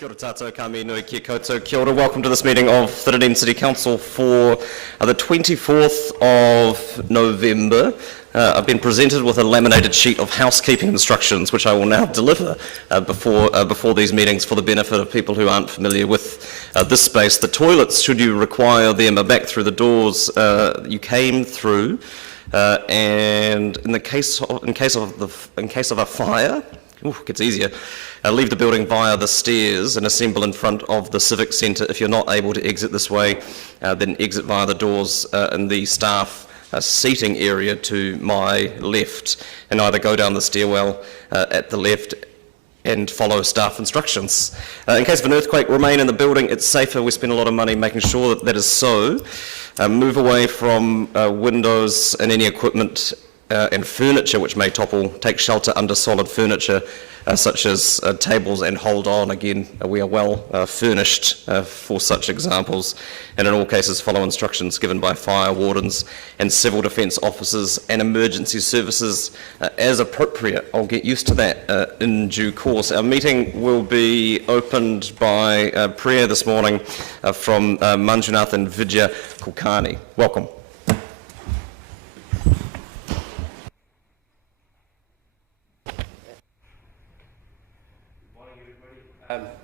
Kia ora tātou, ka me nui kia koutou. Kia ora, welcome to this meeting of the Dunedin City Council for the 24th of November. I've been presented with a laminated sheet of housekeeping instructions, which I will now deliver before these meetings for the benefit of people who aren't familiar with this space. The toilets, should you require them, are back through the doors you came through, and in case of a fire, it gets easier. Leave the building via the stairs and assemble in front of the Civic Centre. If you're not able to exit this way, then exit via the doors in the staff seating area to my left, and either go down the stairwell at the left and follow staff instructions. In case of an earthquake, remain in the building. It's safer. We spend a lot of money making sure that that is so. Move away from windows and any equipment and furniture which may topple. Take shelter under solid furniture such as tables, and hold on. Again, we are well furnished for such examples, and in all cases follow instructions given by fire wardens and civil defence officers and emergency services as appropriate. I'll get used to that in due course. Our meeting will be opened by prayer this morning from Manjunath and Vidya Kulkarni. Welcome.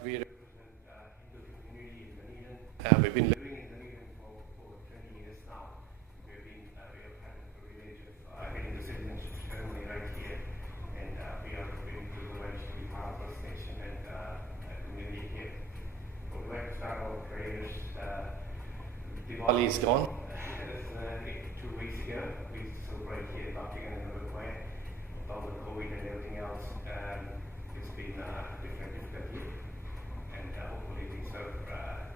We represent into the community in Dunedin. We've been living in Dunedin for over 20 years now. We have had the privilege of having the citizenship ceremony right here, and we are going to eventually have a station and community here. So we'd like to start our prayers. Diwali is gone. That is 2 weeks ago. We used to celebrate here in Nottingham in another way. But with COVID and everything else, it's been a difficult year. And hopefully things are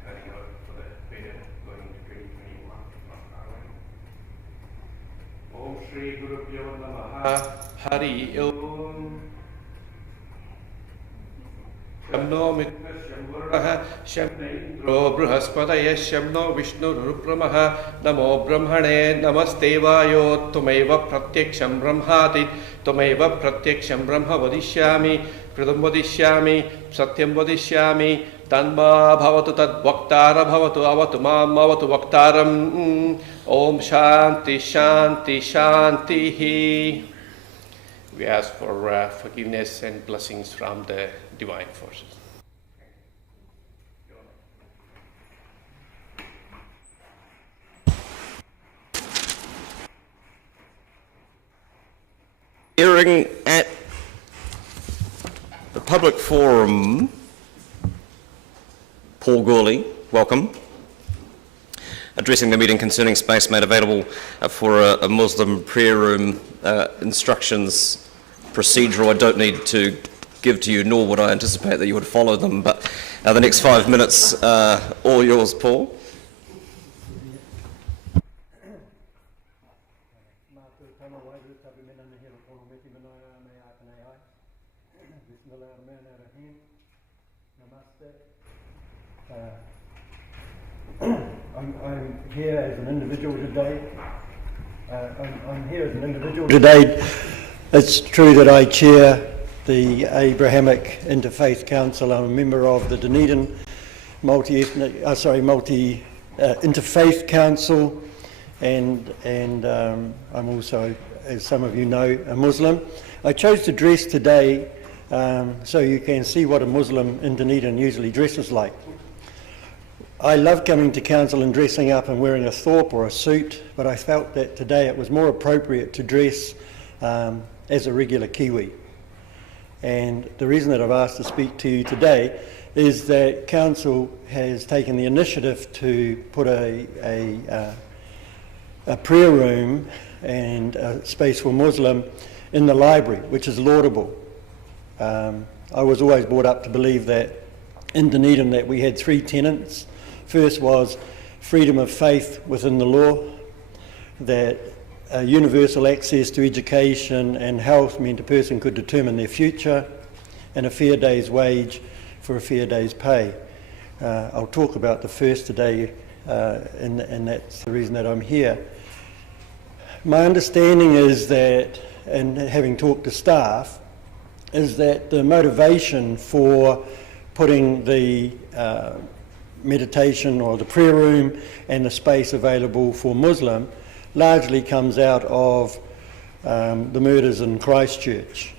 turning out for the better going into 2021 from our way. Om Shri Guru Pyo Namaha Hari Om Shamno Mitra Shamvuraha Shamna Indro Bruhaspadaya Shamno Vishnu Rupramaha Namo Brahmane Namastevayo Tumeva Pratyaksham Brahmati Tumeva Pratyaksham Brahma Vadishyami Kridam Vadishyami Satyam Vadishyami Tanma Bhavatu Tad Vaktara Bhavatu Avatu Mam Avatu Vaktaram Om Shanti Shanti Shanti. We ask for forgiveness and blessings from the divine forces. Hearing at the public forum, Paul Gourley, welcome. Addressing the meeting concerning space made available for a Muslim prayer room. Instructions procedural, I don't need to give to you, nor would I anticipate that you would follow them, but the next 5 minutes all yours, Paul. I'm here as an individual today. Today. It's true that I chair the Abrahamic Interfaith Council. I'm a member of the Dunedin Interfaith Council, and I'm also, as some of you know, a Muslim. I chose to dress today so you can see what a Muslim in Dunedin usually dresses like. I love coming to council and dressing up and wearing a thorpe or a suit, but I felt that today it was more appropriate to dress as a regular Kiwi. And the reason that I've asked to speak to you today is that council has taken the initiative to put a prayer room and a space for Muslim in the library, which is laudable. I was always brought up to believe that in Dunedin that we had three tenets. First was freedom of faith within the law, that universal access to education and health meant a person could determine their future, and a fair day's wage for a fair day's pay. I'll talk about the first today, and that's the reason that I'm here. My understanding is that, and having talked to staff, is that the motivation for putting the meditation or the prayer room and the space available for Muslim largely comes out of the murders in Christchurch.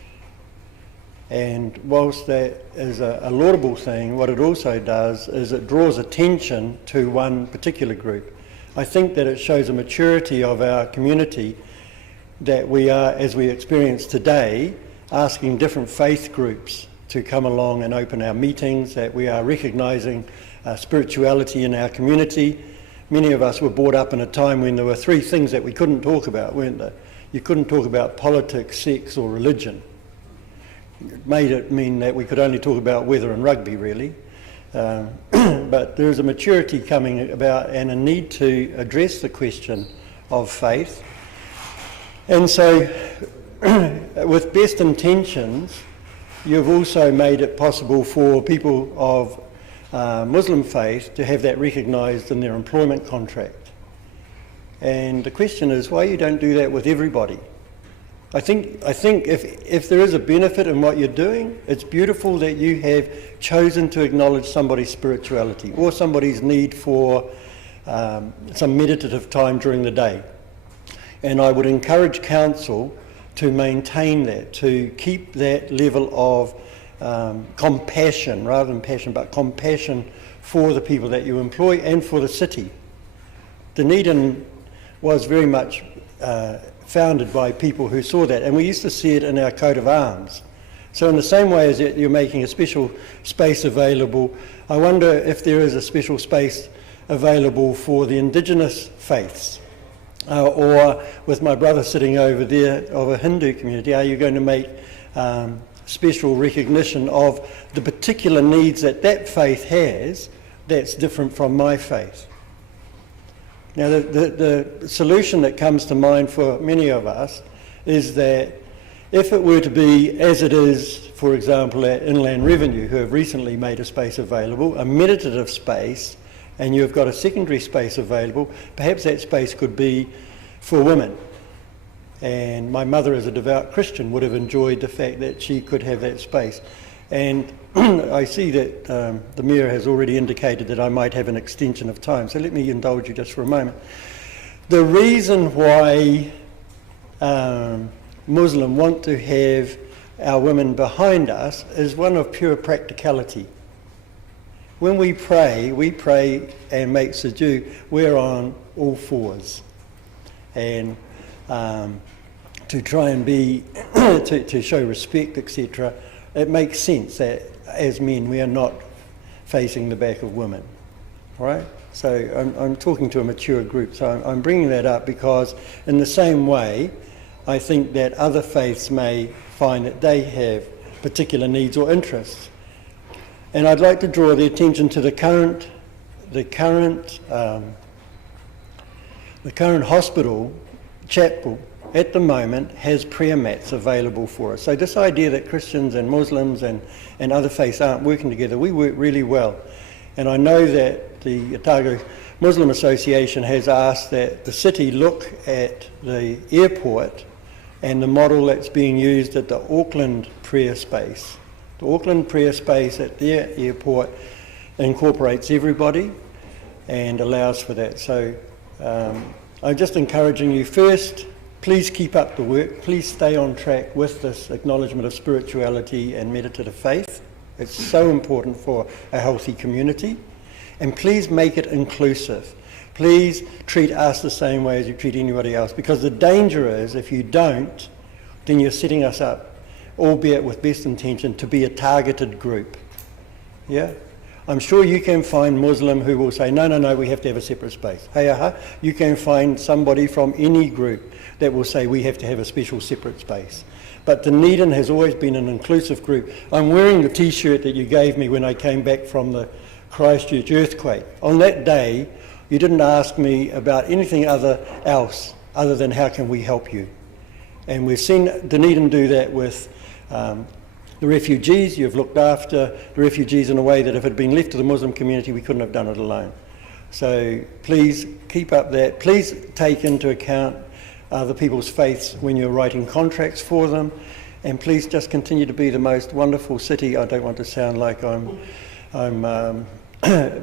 And whilst that is a laudable thing, what it also does is it draws attention to one particular group. I think that it shows a maturity of our community that we are, as we experience today, asking different faith groups to come along and open our meetings, that we are recognising spirituality in our community. Many of us were brought up in a time when there were three things that we couldn't talk about, weren't there? You couldn't talk about politics, sex or religion. It made it mean that we could only talk about weather and rugby, really. But there is a maturity coming about and a need to address the question of faith. And so, with best intentions, you've also made it possible for people of Muslim faith to have that recognised in their employment contract. And the question is why you don't do that with everybody. I think if there is a benefit in what you're doing, it's beautiful that you have chosen to acknowledge somebody's spirituality or somebody's need for some meditative time during the day. And I would encourage council to maintain that, to keep that level of compassion, rather than passion, but compassion for the people that you employ and for the city. Dunedin was very much founded by people who saw that, and we used to see it in our coat of arms. So in the same way as you're making a special space available, I wonder if there is a special space available for the indigenous faiths, or with my brother sitting over there of a Hindu community, are you going to make special recognition of the particular needs that that faith has that's different from my faith? Now, the solution that comes to mind for many of us is that if it were to be as it is, for example, at Inland Revenue, who have recently made a space available, a meditative space, and you've got a secondary space available, perhaps that space could be for women. And my mother, as a devout Christian, would have enjoyed the fact that she could have that space. And I see that the Mayor has already indicated that I might have an extension of time, so let me indulge you just for a moment. The reason why Muslim want to have our women behind us is one of pure practicality. When we pray and make sujood, we're on all fours. And to try and be, to show respect, etc., it makes sense that as men we are not facing the back of women, right? So I'm talking to a mature group, so I'm bringing that up because in the same way I think that other faiths may find that they have particular needs or interests. And I'd like to draw the attention to the current hospital chapel at the moment has prayer mats available for us. So this idea that Christians and Muslims and other faiths aren't working together, we work really well. And I know that the Otago Muslim Association has asked that the city look at the airport and the model that's being used at the Auckland prayer space. The Auckland prayer space at their airport incorporates everybody and allows for that. So I'm just encouraging you first, please keep up the work. Please stay on track with this acknowledgement of spirituality and meditative faith. It's so important for a healthy community. And please make it inclusive. Please treat us the same way as you treat anybody else, because the danger is if you don't, then you're setting us up, albeit with best intention, to be a targeted group. Yeah? I'm sure you can find Muslim who will say, no, we have to have a separate space. Hey, you can find somebody from any group that will say we have to have a special separate space. But Dunedin has always been an inclusive group. I'm wearing the t-shirt that you gave me when I came back from the Christchurch earthquake. On that day, you didn't ask me about anything else other than how can we help you. And we've seen Dunedin do that with the refugees. You've looked after the refugees in a way that if it had been left to the Muslim community, we couldn't have done it alone. So please keep up that. Please take into account other people's faiths when you're writing contracts for them. and please just continue to be the most wonderful city. I don't want to sound like I'm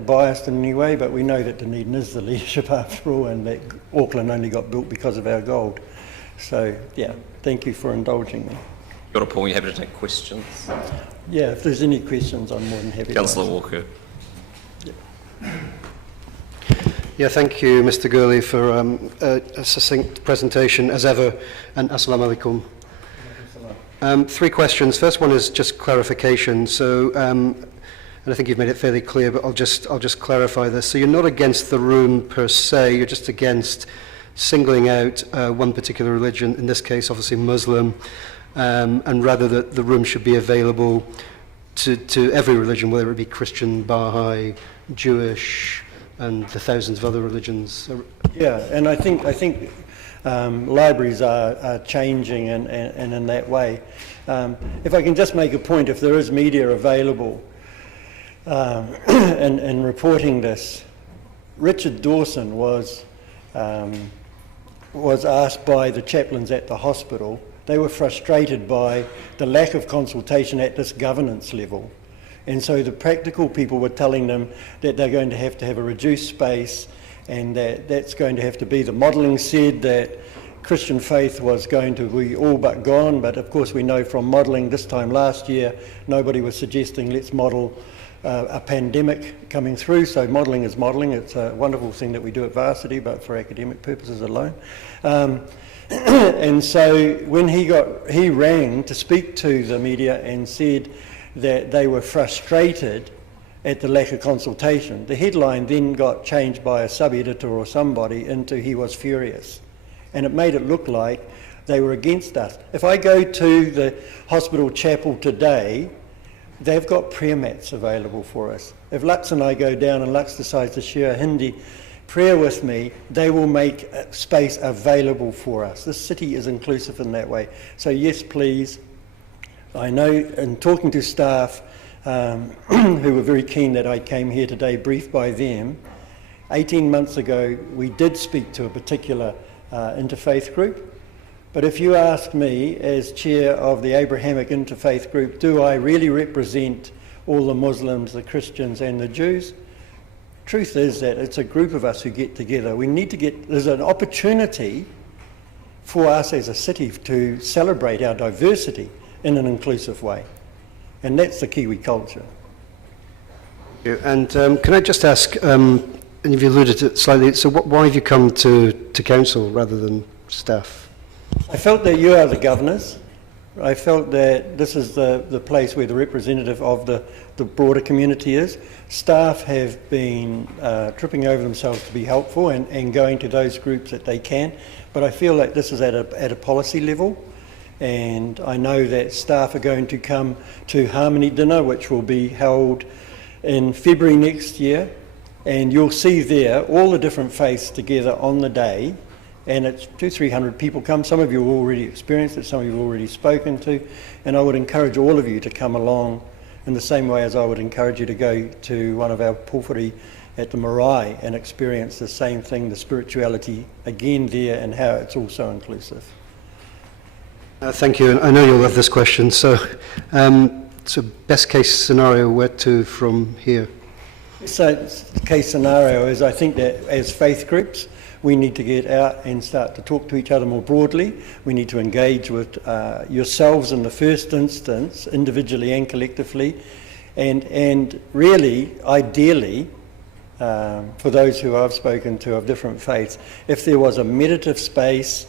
biased in any way, but we know that Dunedin is the leadership after all, and that Auckland only got built because of our gold. So, yeah, thank you for indulging me. Kia ora, Paul, you happy to take questions? Yeah, if there's any questions, I'm more than happy Councillor to Walker. Yeah, thank you, Mr. Gurley, for a succinct presentation, as ever, and assalamu alaikum. 3 questions. First one is just clarification. So, and I think you've made it fairly clear, but I'll just clarify this. So you're not against the room per se, you're just against singling out one particular religion, in this case, obviously Muslim, and rather that the room should be available to every religion, whether it be Christian, Baha'i, Jewish, and the thousands of other religions. Yeah, and I think libraries are changing and in that way. If I can just make a point, if there is media available in reporting this, Richard Dawson was asked by the chaplains at the hospital. They were frustrated by the lack of consultation at this governance level. And so the practical people were telling them that they're going to have a reduced space, and that's going to have to be, the modelling said that Christian faith was going to be all but gone, but of course we know from modelling this time last year, nobody was suggesting let's model a pandemic coming through, so modelling is modelling. It's a wonderful thing that we do at varsity, but for academic purposes alone. And so when he rang to speak to the media and said that they were frustrated at the lack of consultation, the headline then got changed by a sub-editor or somebody into he was furious. And it made it look like they were against us. If I go to the hospital chapel today, they've got prayer mats available for us. If Lux and I go down and Lux decides to share a Hindi prayer with me, they will make space available for us. This city is inclusive in that way. So yes, please. I know in talking to staff who were very keen that I came here today, briefed by them, 18 months ago we did speak to a particular interfaith group. But if you ask me, as chair of the Abrahamic Interfaith Group, do I really represent all the Muslims, the Christians and the Jews? Truth is that it's a group of us who get together. There's an opportunity for us as a city to celebrate our diversity in an inclusive way. And that's the Kiwi culture. And can I just ask, and you've alluded to it slightly, so why have you come to council rather than staff? I felt that you are the governors. I felt that this is the place where the representative of the broader community is. Staff have been tripping over themselves to be helpful and going to those groups that they can, but I feel like this is at a policy level, and I know that staff are going to come to Harmony Dinner, which will be held in February next year, and you'll see there all the different faiths together on the day. And it's 200-300 people come. Some of you have already experienced it, some of you have already spoken to, and I would encourage all of you to come along in the same way as I would encourage you to go to one of our pōwhiri at the marae and experience the same thing, the spirituality again there, and how it's also inclusive. Thank you. I know you'll love this question. So best case scenario, where to from here? So the case scenario is, I think that as faith groups, we need to get out and start to talk to each other more broadly. We need to engage with yourselves in the first instance, individually and collectively, and really, ideally, for those who I've spoken to of different faiths, if there was a meditative space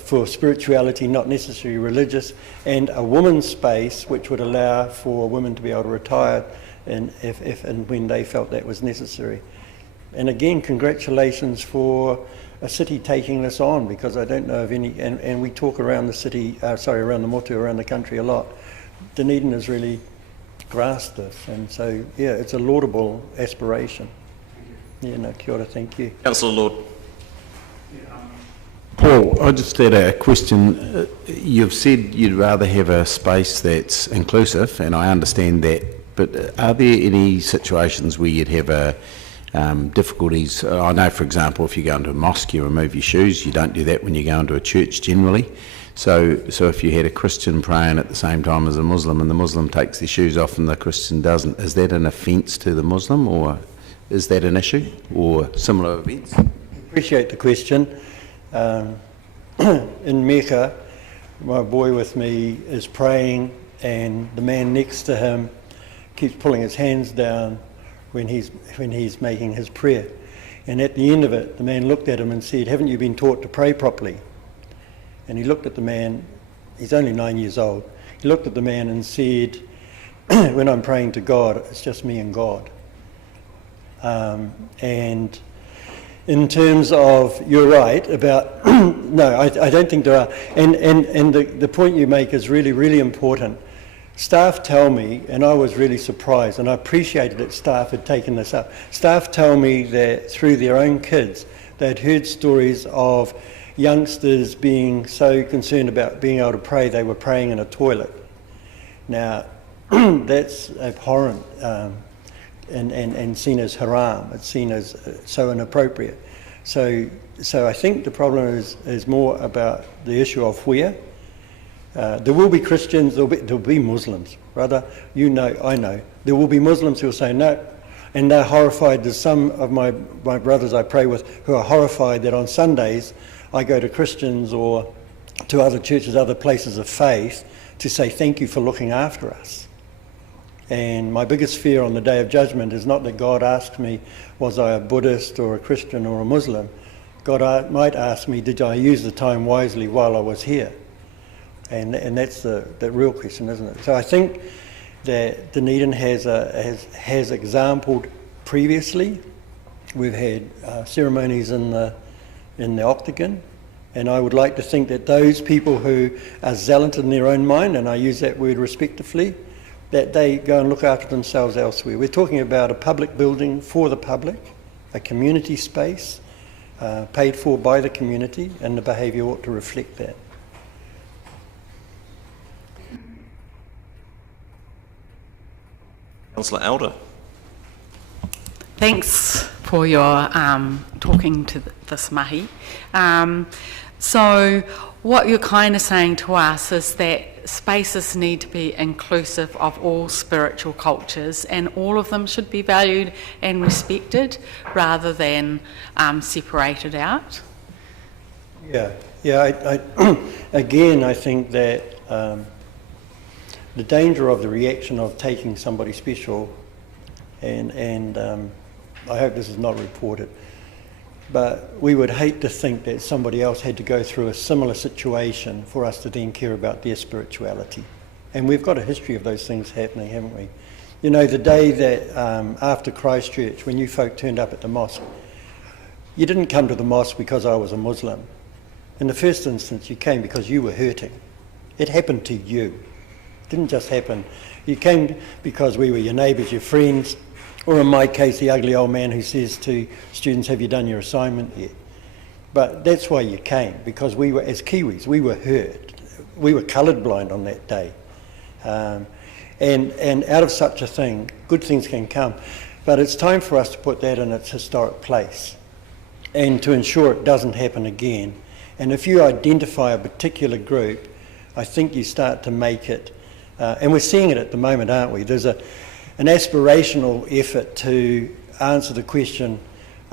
for spirituality, not necessarily religious, and a woman's space which would allow for women to be able to retire if and when they felt that was necessary. And again, congratulations for a city taking this on, because I don't know of any, and we talk around the city, around the motu, around the country a lot. Dunedin has really grasped this, and so, yeah, it's a laudable aspiration. Yeah, no, kia ora, thank you. Councillor Lord. Paul, I just had a question. You've said you'd rather have a space that's inclusive, and I understand that, but are there any situations where you'd have difficulties? I know, for example, if you go into a mosque, you remove your shoes. You don't do that when you go into a church generally. So if you had a Christian praying at the same time as a Muslim and the Muslim takes their shoes off and the Christian doesn't, is that an offence to the Muslim, or is that an issue, or similar events? Appreciate the question. In Mecca, my boy with me is praying, and the man next to him keeps pulling his hands down when he's making his prayer. And at the end of it, the man looked at him and said, "Haven't you been taught to pray properly?" And he looked at the man, he's only 9 years old, he looked at the man and said, "When I'm praying to God, it's just me and God." And in terms of, you're right about, no, I don't think there are. And the point you make is really, really important. Staff tell me, and I was really surprised, and I appreciated that staff had taken this up. Staff tell me that through their own kids, they'd heard stories of youngsters being so concerned about being able to pray, they were praying in a toilet. Now, that's abhorrent and seen as haram. It's seen as so inappropriate. So I think the problem is more about the issue of where. There will be Christians, there'll be Muslims, brother. You know, I know. There will be Muslims who will say no, and they're horrified. There's some of my brothers I pray with who are horrified that on Sundays I go to Christians or to other churches, other places of faith, to say thank you for looking after us. And my biggest fear on the Day of Judgment is not that God asks me, was I a Buddhist or a Christian or a Muslim? God might ask me, did I use the time wisely while I was here? And that's the real question, isn't it? So I think that Dunedin has exampled previously. We've had ceremonies in the octagon, and I would like to think that those people who are zealot in their own mind, and I use that word respectfully, that they go and look after themselves elsewhere. We're talking about a public building for the public, a community space paid for by the community, and the behaviour ought to reflect that. Councillor Elder. Thanks for your talking to this mahi. So what you're kind of saying to us is that spaces need to be inclusive of all spiritual cultures, and all of them should be valued and respected rather than separated out. Yeah. Again, I think that the danger of the reaction of taking somebody special, and I hope this is not reported, but we would hate to think that somebody else had to go through a similar situation for us to then care about their spirituality. And we've got a history of those things happening, haven't we? You know, the day that after Christchurch, when you folk turned up at the mosque, you didn't come to the mosque because I was a Muslim. In the first instance, you came because you were hurting. It happened to you. It didn't just happen. You came because we were your neighbours, your friends, or in my case, the ugly old man who says to students, have you done your assignment yet? But that's why you came, because we were, as Kiwis, we were hurt. We were colourblind on that day. And out of such a thing, good things can come. But it's time for us to put that in its historic place and to ensure it doesn't happen again. And if you identify a particular group, I think you start to make it, and we're seeing it at the moment, aren't we? There's an aspirational effort to answer the question,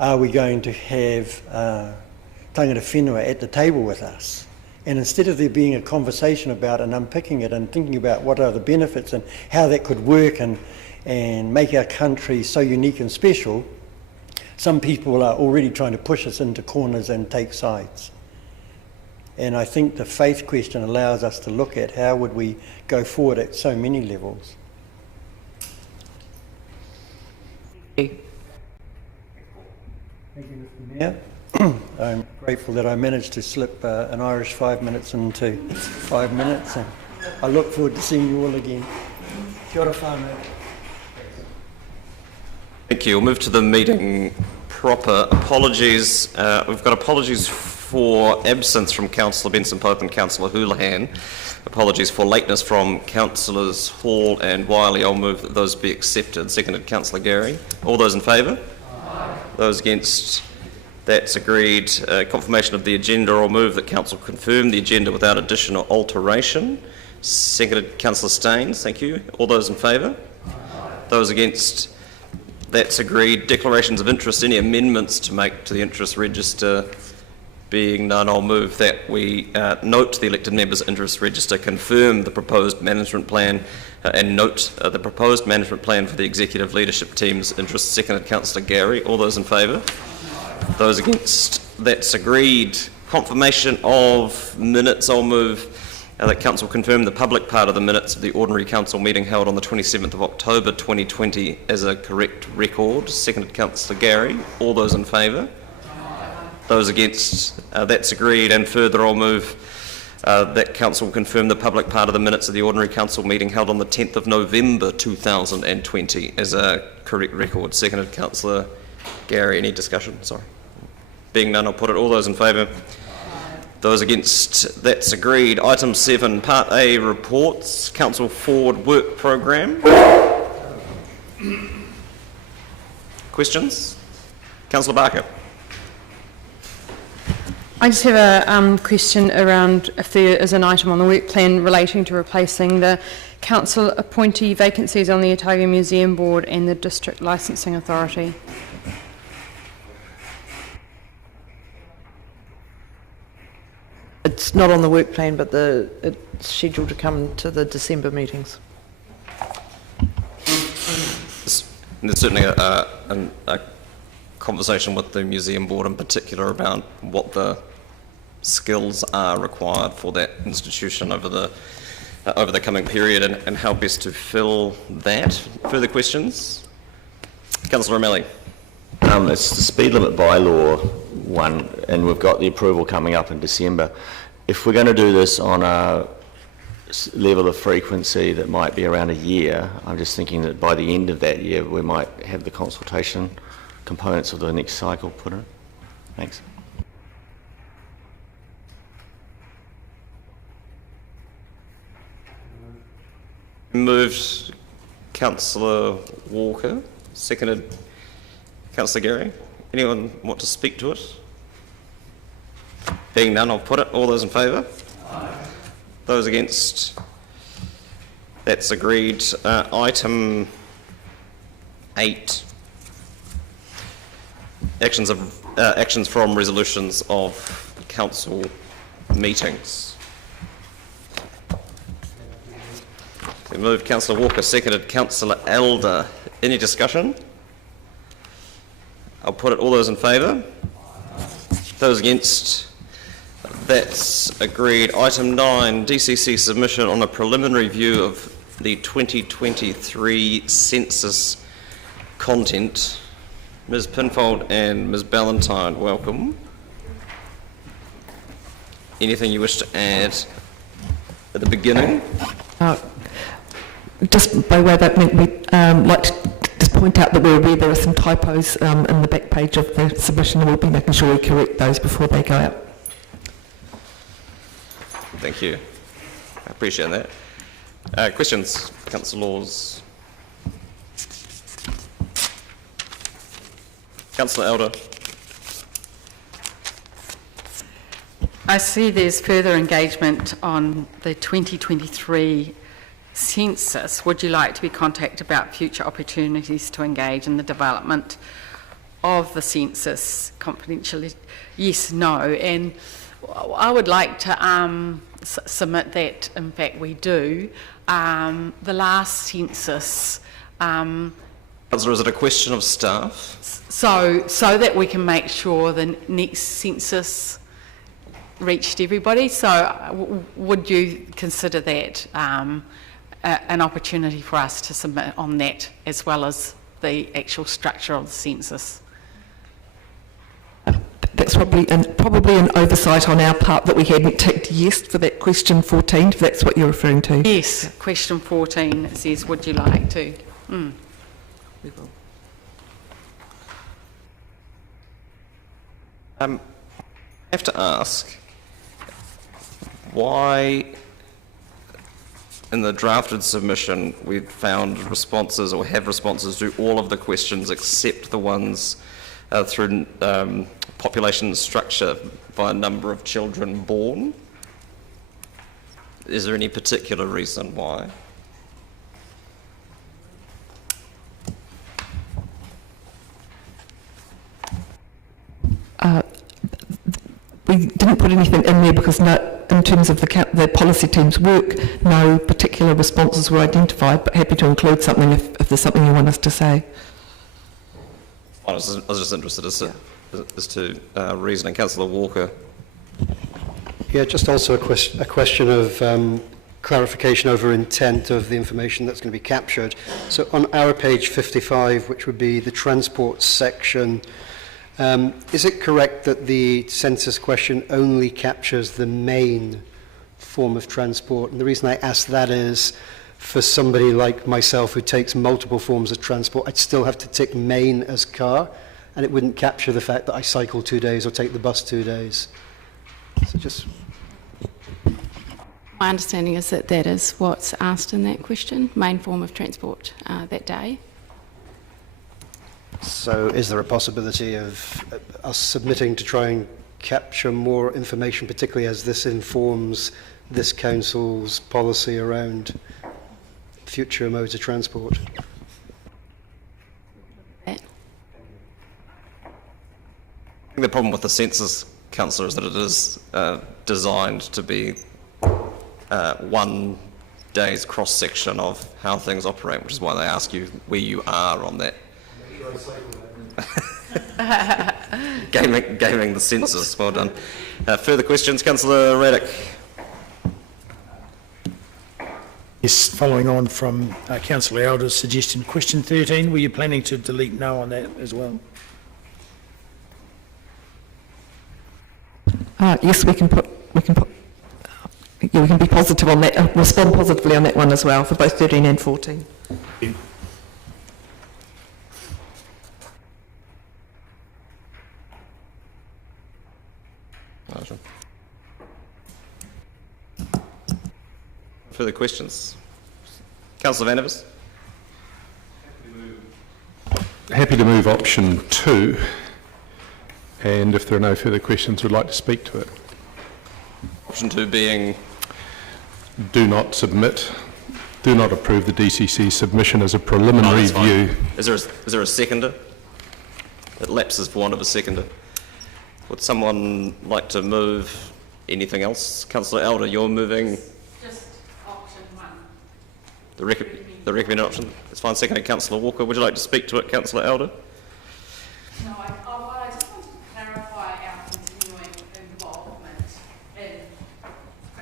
are we going to have tangata whenua at the table with us? And instead of there being a conversation about and unpicking it and thinking about what are the benefits and how that could work and make our country so unique and special, some people are already trying to push us into corners and take sides. And I think the faith question allows us to look at how would we go forward at so many levels. Thank you. Thank you, Mr. Mayor. I'm grateful that I managed to slip an Irish 5 minutes into 5 minutes, and I look forward to seeing you all again. Kia ora whānau. Thank you. We'll move to the meeting proper. Apologies. We've got apologies for absence from Councillor Benson Pope and Councillor Houlihan. Apologies for lateness from Councillors Hall and Wiley. I'll move that those be accepted. Seconded, Councillor Gary. All those in favour? Aye. Those against? That's agreed. Confirmation of the agenda. I'll move that Council confirm the agenda without additional alteration. Seconded, Councillor Staines. Thank you. All those in favour? Those against? That's agreed. Declarations of interest. Any amendments to make to the interest register? Being none, I'll move that we note the elected members' interest register, confirm the proposed management plan, and note the proposed management plan for the executive leadership team's interest. Seconded, Councillor Gary. All those in favour? Those against? That's agreed. Confirmation of minutes. I'll move that Council confirm the public part of the minutes of the ordinary Council meeting held on the 27th of October 2020 as a correct record. Seconded, Councillor Gary. All those in favour? Those against? That's agreed. And further, I'll move that Council confirm the public part of the minutes of the ordinary Council meeting held on the 10th of November 2020 as a correct record. Seconded, Councillor Gary. Any discussion? Sorry. Being none, I'll put it. All those in favour? Those against? That's agreed. Item 7, Part A, reports. Council Forward Work Programme. Questions? Councillor Barker. I just have a question around if there is an item on the work plan relating to replacing the council appointee vacancies on the Otago Museum Board and the District Licensing Authority. It's not on the work plan, but it's scheduled to come to the December meetings. There's certainly a conversation with the Museum Board in particular about what the skills are required for that institution over the coming period and how best to fill that. Further questions? Councillor O'Malley. It's the speed limit bylaw one, and we've got the approval coming up in December. If we're going to do this on a level of frequency that might be around a year, I'm just thinking that by the end of that year we might have the consultation components of the next cycle put in. Thanks. Moved Councillor Walker, seconded Councillor Gary. Anyone want to speak to it? Being none, I'll put it. All those in favour? Aye. Those against? That's agreed. Item 8. Actions from resolutions of council meetings. We moved Councillor Walker, seconded Councillor Elder. Any discussion? I'll put it. All those in favour? Those against? That's agreed. Item 9, DCC submission on a preliminary view of the 2023 census content. Ms Pinfold and Ms Ballantyne, welcome. Anything you wish to add at the beginning? Just by way of opening, we'd like to just point out that we're aware there are some typos in the back page of the submission, and we'll be making sure we correct those before they go out. Thank you. I appreciate that. Questions, Councillors? Councillor Elder. I see there's further engagement on the 2023 census. Would you like to be contacted about future opportunities to engage in the development of the census confidentially? Yes, no, and I would like to submit that, in fact, we do. The last census... Councillor, is it a question of staff? So that we can make sure the next census reached everybody. So would you consider that an opportunity for us to submit on that, as well as the actual structure of the census? That's probably an oversight on our part that we hadn't ticked yes for that question 14, if that's what you're referring to. Yes, question 14 says, would you like to? We will. I have to ask, why in the drafted submission we've found responses, or have responses to all of the questions except the ones through population structure by number of children born. Is there any particular reason why? We didn't put anything in there because in terms of the policy team's work, no particular responses were identified, but happy to include something if there's something you want us to say. I was just interested as to reasoning. Councillor Walker. Yeah, just also a question of clarification over intent of the information that's going to be captured. So on our page 55, which would be the transport section, is it correct that the census question only captures the main form of transport? And the reason I ask that is, for somebody like myself who takes multiple forms of transport, I'd still have to tick main as car, and it wouldn't capture the fact that I cycle 2 days or take the bus 2 days. So just... My understanding is that that is what's asked in that question, main form of transport that day. So is there a possibility of us submitting to try and capture more information, particularly as this informs this council's policy around future modes of transport? I think the problem with the census, councillor, is that it is designed to be 1 day's cross-section of how things operate, which is why they ask you where you are on that. Gaming the census. Well done. Further questions, Councillor Raddick? Yes, following on from Councillor Elder's suggestion, question 13, were you planning to delete no on that as well? Yes, we can be positive on that, respond positively on that one as well, for both 13 and 14. Yeah. Further questions? Councillor Vanavers? Happy to move option 2, and if there are no further questions, would like to speak to it. Option 2 being? Do not submit. Do not approve the DCC submission as a preliminary view. Is there a seconder? It lapses for want of a seconder. Would someone like to move anything else? Councillor Elder, you're moving? Just option 1. The recommended option? It's fine. Seconded, Councillor Walker. Would you like to speak to it, Councillor Elder? No, I just want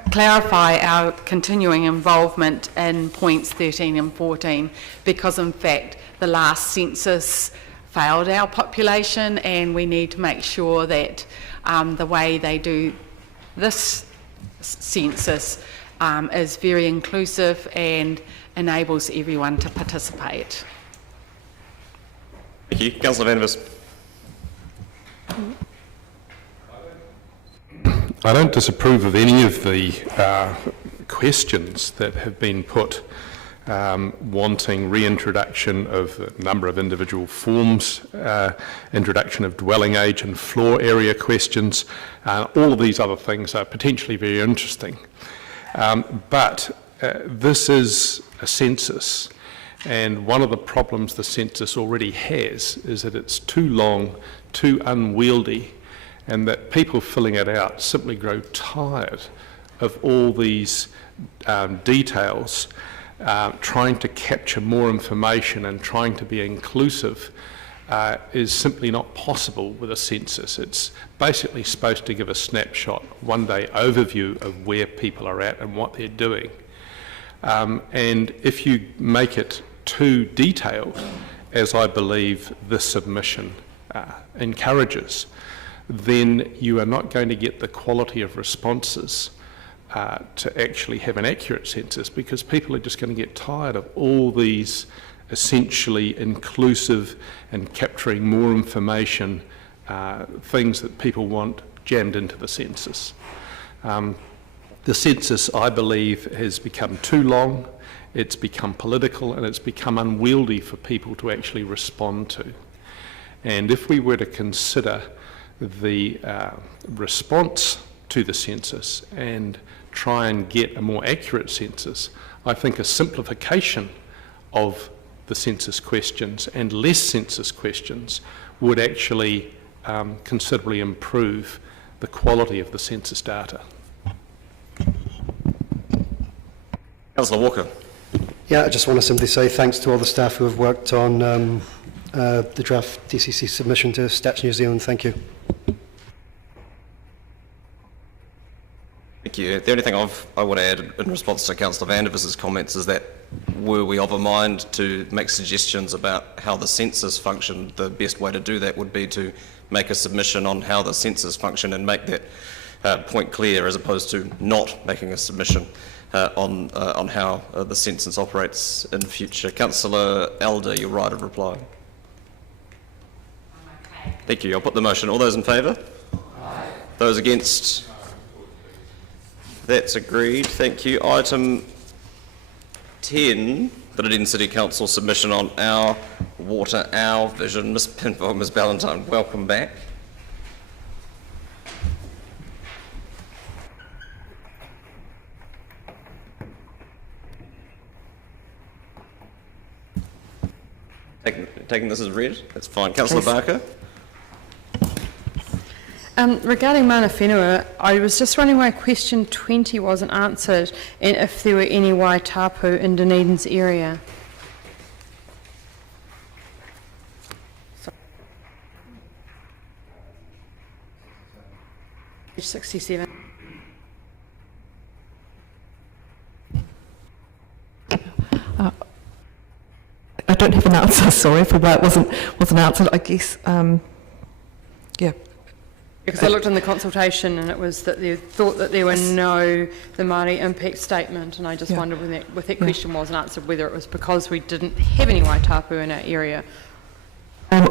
to clarify our continuing involvement in points 13 and 14, because in fact the last census failed our population, and we need to make sure that the way they do this census is very inclusive and enables everyone to participate. Thank you. Councillor Vanavers. I don't disapprove of any of the questions that have been put, wanting reintroduction of a number of individual forms, introduction of dwelling age and floor area questions. All of these other things are potentially very interesting. But this is a census, and one of the problems the census already has is that it's too long, too unwieldy, and that people filling it out simply grow tired of all these details, trying to capture more information and trying to be inclusive is simply not possible with a census. It's basically supposed to give a snapshot, one-day overview of where people are at and what they're doing. And if you make it too detailed, as I believe this submission encourages, then you are not going to get the quality of responses to actually have an accurate census, because people are just going to get tired of all these essentially inclusive and capturing more information, things that people want jammed into the census. The census, I believe, has become too long, it's become political, and it's become unwieldy for people to actually respond to. And if we were to consider the response to the census and try and get a more accurate census, I think a simplification of the census questions and less census questions would actually considerably improve the quality of the census data. Councillor Walker. Yeah, I just want to simply say thanks to all the staff who have worked on the draft DCC submission to Stats New Zealand. Thank you. Thank you. The only thing I would add in response to Councillor Vandervis's comments is that were we of a mind to make suggestions about how the census functioned, the best way to do that would be to make a submission on how the census functioned and make that point clear, as opposed to not making a submission on how the census operates in future. Councillor Elder, your right of reply. Thank you. I'll put the motion. All those in favour? Aye. Those against? That's agreed. Thank you. Item 10, Dunedin City Council submission on our water, our vision. Ms. Pinfold, Ms. Ballantyne, welcome back. Taking this as read? That's fine. Councillor Barker? Regarding mana whenua, I was just wondering why question 20 wasn't answered and if there were any waitapu in Dunedin's area. 67. I don't have an answer, sorry, for why it wasn't answered, I guess. Yeah. Because I looked in the consultation and it was that they thought that there were no the Māori impact statement, and I just wondered when that question wasn't answered, whether it was because we didn't have any waitapu in our area. I'd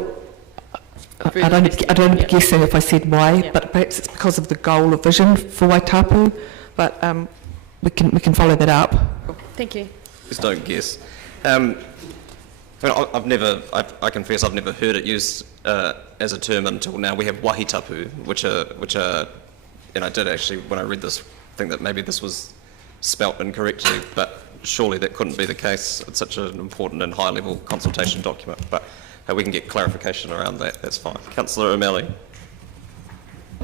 only be guessing if I said why, but perhaps it's because of the goal of vision for waitapu, but we can follow that up. Cool. Thank you. Just don't guess. I confess I've never heard it used as a term until now. We have wahitapu, which are, and I did actually, when I read this, think that maybe this was spelt incorrectly, but surely that couldn't be the case. It's such an important and high-level consultation document, but we can get clarification around that, that's fine. Councillor O'Malley.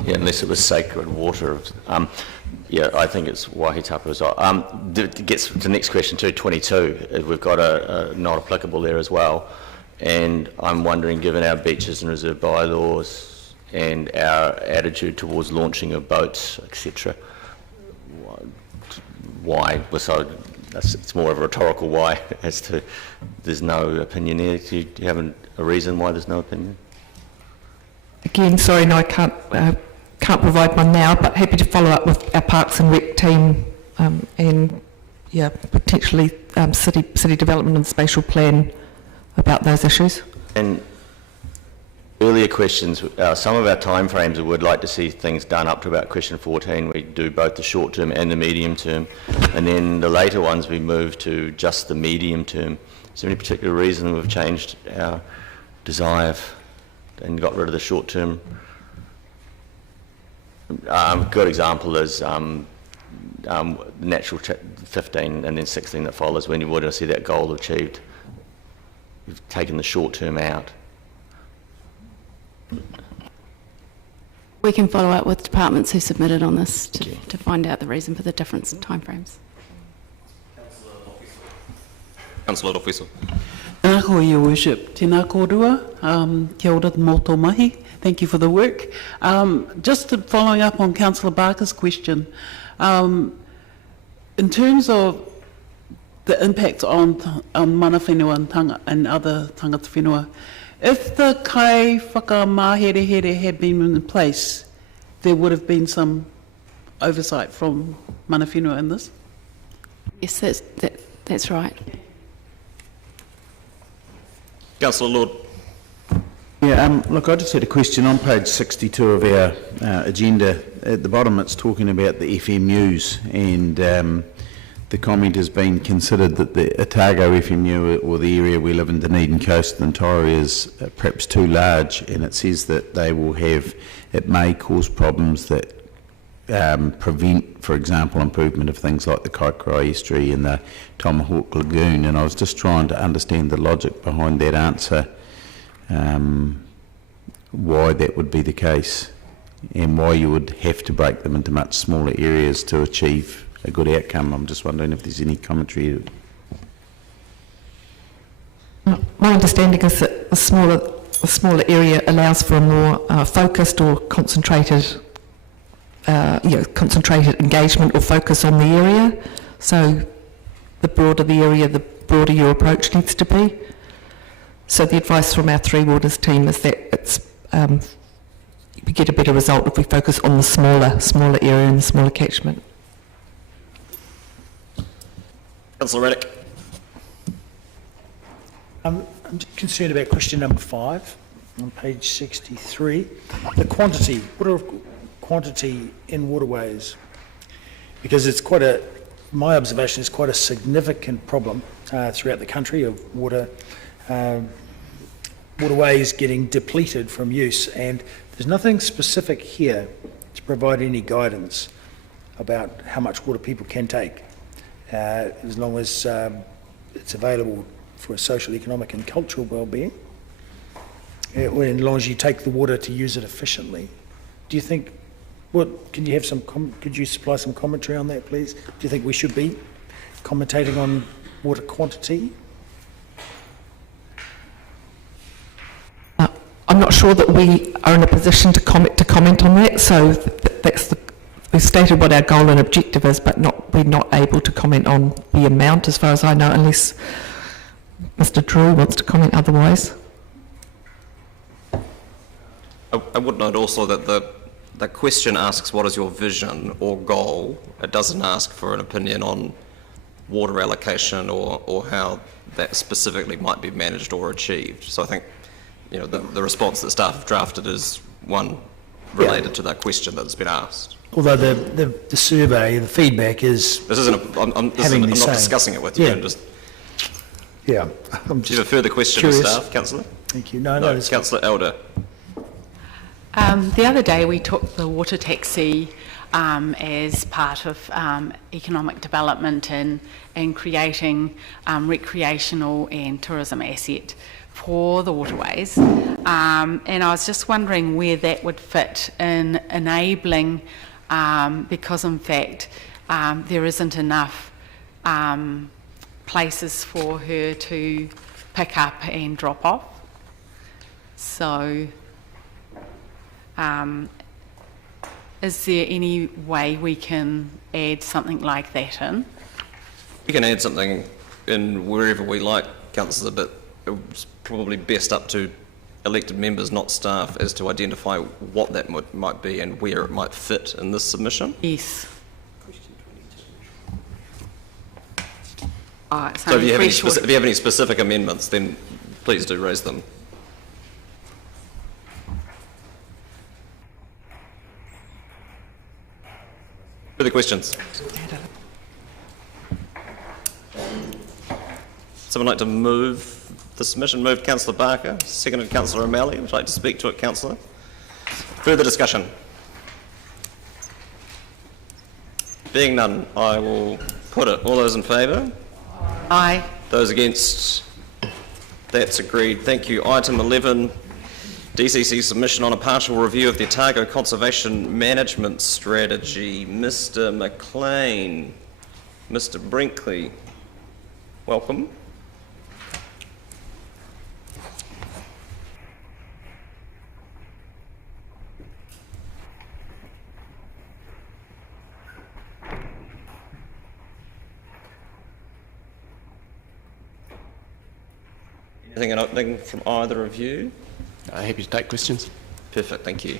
Yeah, unless it was sacred water. Yeah, I think it's wahitapu as well. Gets to the next question too, 22. We've got a not applicable there as well. And I'm wondering, given our beaches and reserve bylaws and our attitude towards launching of boats, etc., why? So it's more of a rhetorical why as to there's no opinion there. Do you have a reason why there's no opinion? Again, sorry, no, I can't provide one now, but happy to follow up with our Parks and Rec team and potentially city development and spatial plan about those issues. And earlier questions, some of our timeframes, we would like to see things done up to about question 14. We do both the short term and the medium term, and then the later ones we move to just the medium term. Is there any particular reason we've changed our desire and got rid of the short term? A good example is natural 15 and then 16 that follows. When you want to see that goal achieved, you've taken the short term out. We can follow up with departments who submitted on this to find out the reason for the difference in timeframes. Councillor Lofiso. Tēnā koe, Your Worship. Tēnā kōrua. Kia ora mōtō mahi. Thank you for the work. Just following up on Councillor Barker's question, in terms of the impact on mana whenua and other tangata whenua, if the kai whakamahere had been in place, there would have been some oversight from mana whenua in this? Yes, that's right. Councillor Lord. Yeah, look, I just had a question on page 62 of our agenda. At the bottom, it's talking about the FMUs and the comment has been considered that the Otago FMU or the area we live in, Dunedin Coast, the entire area is perhaps too large, and it says that they will have, it may cause problems that prevent, for example, improvement of things like the Kaikorai Estuary and the Tomahawk Lagoon, and I was just trying to understand the logic behind that answer, why that would be the case, and why you would have to break them into much smaller areas to achieve a good outcome. I'm just wondering if there's any commentary. My understanding is that a smaller area allows for a more focused or concentrated, concentrated engagement or focus on the area. So the broader the area, the broader your approach needs to be. So the advice from our Three Waters team is that it's we get a better result if we focus on the smaller area and the smaller catchment. Councillor Reddick. I'm just concerned about question number 5 on page 63. The quantity, quantity in waterways, because it's quite a, my observation is quite a significant problem throughout the country of waterways getting depleted from use, and there's nothing specific here to provide any guidance about how much water people can take, as long as it's available for social, economic and cultural well-being, as long as you take the water to use it efficiently. Do you think, can you have some, could you supply some commentary on that, please? Do you think we should be commentating on water quantity? I'm not sure that we are in a position to comment on that, so we've stated what our goal and objective is, but we're not able to comment on the amount, as far as I know, unless Mr. Drew wants to comment otherwise. I would note also that the question asks what is your vision or goal. It doesn't ask for an opinion on water allocation or how that specifically might be managed or achieved. So I think, you know, the response that staff have drafted is one related to that question that's been asked. Although the survey, the feedback is... This isn't I'm not discussing it with you. I'm just... Yeah. Do you have a further question curious. for staff, Councillor? Thank you. No. Councillor Elder. The other day we took the water taxi as part of economic development and creating recreational and tourism asset for the waterways, and I was just wondering where that would fit in enabling, because in fact there isn't enough places for her to pick up and drop off. So is there any way we can add something like that in? We can add something in wherever we like, Councillor, but it's probably best up to elected members, not staff, as to identify what that might be and where it might fit in this submission. Yes. So if you have any specific amendments, then please do raise them. Further questions? Someone like to move the submission? Moved Councillor Barker, seconded Councillor O'Malley. Would you like to speak to it, Councillor? Further discussion? Being none, I will put it. All those in favour? Aye. Those against? That's agreed. Thank you. Item 11, DCC submission on a partial review of the Otago Conservation Management Strategy. Mr. McLean, Mr. Brinkley, welcome. Anything in opening from either of you? Happy to take questions. Perfect, thank you.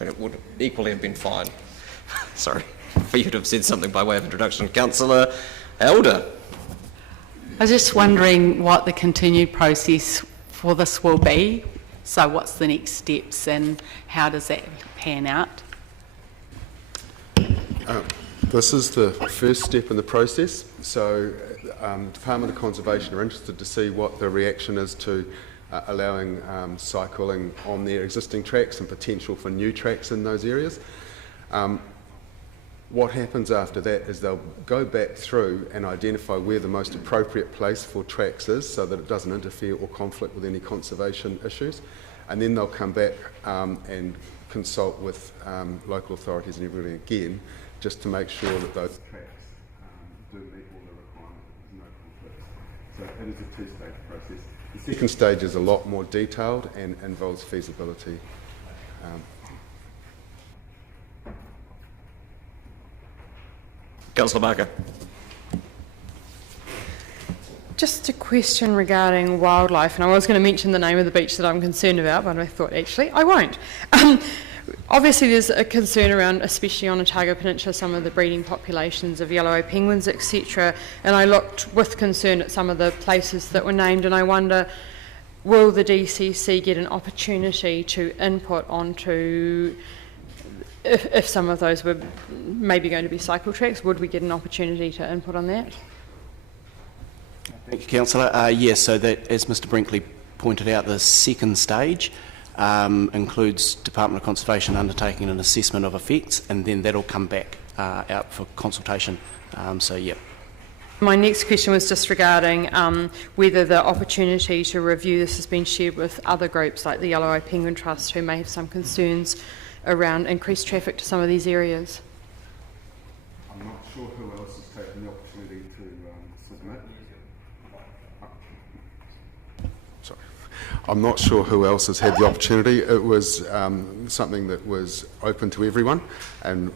And it would equally have been fine, sorry, for you to have said something by way of introduction. Councillor Elder. I was just wondering what the continued process for this will be. So what's the next steps and how does that pan out? This is the first step in the process. Department of Conservation are interested to see what the reaction is to allowing cycling on their existing tracks and potential for new tracks in those areas. What happens after that is they'll go back through and identify where the most appropriate place for tracks is so that it doesn't interfere or conflict with any conservation issues. And then they'll come back and consult with local authorities and everything again, just to make sure that those tracks do meet all the requirements, there's no conflicts. So it is a two-stage process. The second stage is a lot more detailed and involves feasibility. Councillor Barker. Just a question regarding wildlife, and I was going to mention the name of the beach that I'm concerned about, but I thought actually I won't. Obviously there's a concern around, especially on Otago Peninsula, some of the breeding populations of yellow penguins, etc. And I looked with concern at some of the places that were named, and I wonder, will the DCC get an opportunity to input onto, if some of those were maybe going to be cycle tracks, would we get an opportunity to input on that? Thank you, Councillor. Yes, so that, as Mr Brinkley pointed out, the second stage includes Department of Conservation undertaking an assessment of effects, and then that'll come back out for consultation. So, yeah. My next question was just regarding whether the opportunity to review this has been shared with other groups like the Yellow-Eye Penguin Trust, who may have some concerns around increased traffic to some of these areas. I'm not sure who else has taken the opportunity to submit. Sorry. I'm not sure who else has had the opportunity. It was something that was open to everyone, and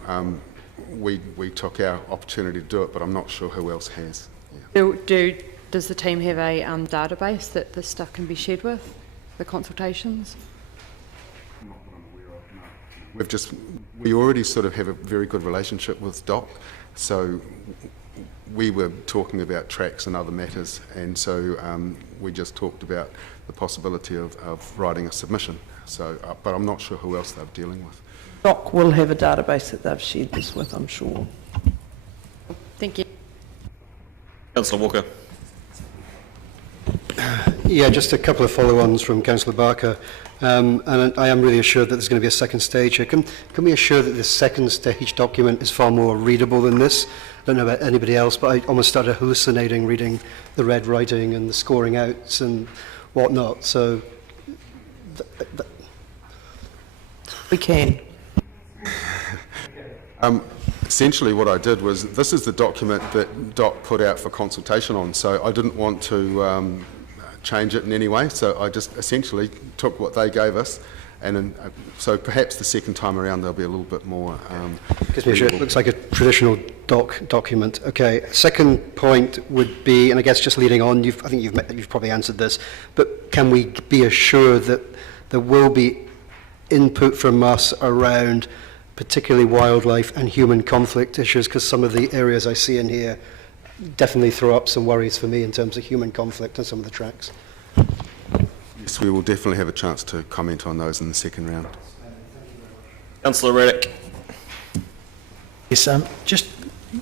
we took our opportunity to do it, but I'm not sure who else has. Yeah. Does the team have a database that this stuff can be shared with, the consultations? Not that I'm aware of, no. We already sort of have a very good relationship with DOC, so we were talking about tracks and other matters, and so we just talked about the possibility of writing a submission. So, but I'm not sure who else they're dealing with. DOC will have a database that they've shared this with, I'm sure. Thank you. Councillor Walker. Yeah, just a couple of follow-ons from Councillor Barker. And I am really assured that there's going to be a second stage here. Can we assure that this second stage document is far more readable than this? I don't know about anybody else, but I almost started hallucinating reading the red writing and the scoring outs and whatnot. So we can. Essentially what I did was, this is the document that DOC put out for consultation on, so I didn't want to change it in any way, so I just essentially took what they gave us, and so perhaps the second time around there'll be a little bit more it looks like a traditional DOC document. Okay, second point would be, and I guess just leading on, I think you've probably answered this, but can we be assured that there will be input from us around particularly wildlife and human conflict issues, because some of the areas I see in here definitely throw up some worries for me in terms of human conflict on some of the tracks. Yes, we will definitely have a chance to comment on those in the second round. Councillor Reddick. Yes, just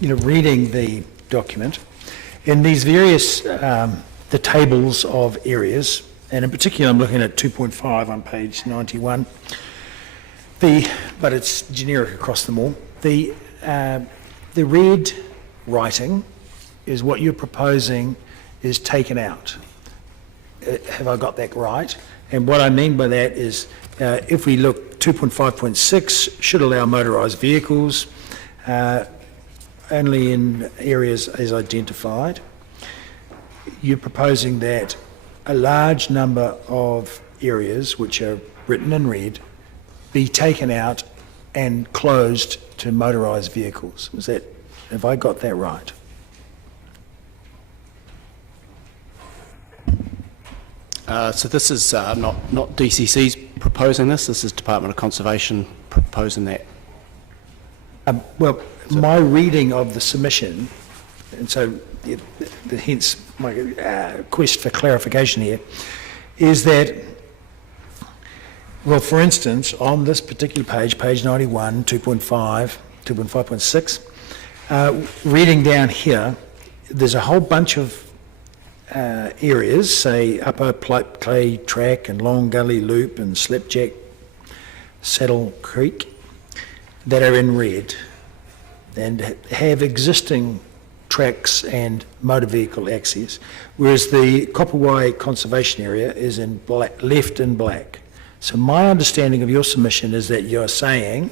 reading the document, in these various the tables of areas, and in particular I'm looking at 2.5 on page 91. But it's generic across them all. The red writing is what you're proposing is taken out. Have I got that right? And what I mean by that is, if we look, 2.5.6 should allow motorised vehicles only in areas as identified. You're proposing that a large number of areas which are written in red be taken out and closed to motorised vehicles. Have I got that right? So this is not DCC's proposing this. This is Department of Conservation proposing that. My reading of the submission, and so hence my quest for clarification here, is that, well, for instance, on this particular page, page 91, 2.5, 2.5.6, reading down here, there's a whole bunch of areas, say Upper Clay Track and Long Gully Loop and Slipjack Saddle Creek, that are in red and have existing tracks and motor vehicle access, whereas the Kopawai Conservation Area is in black, left in black. So my understanding of your submission is that you're saying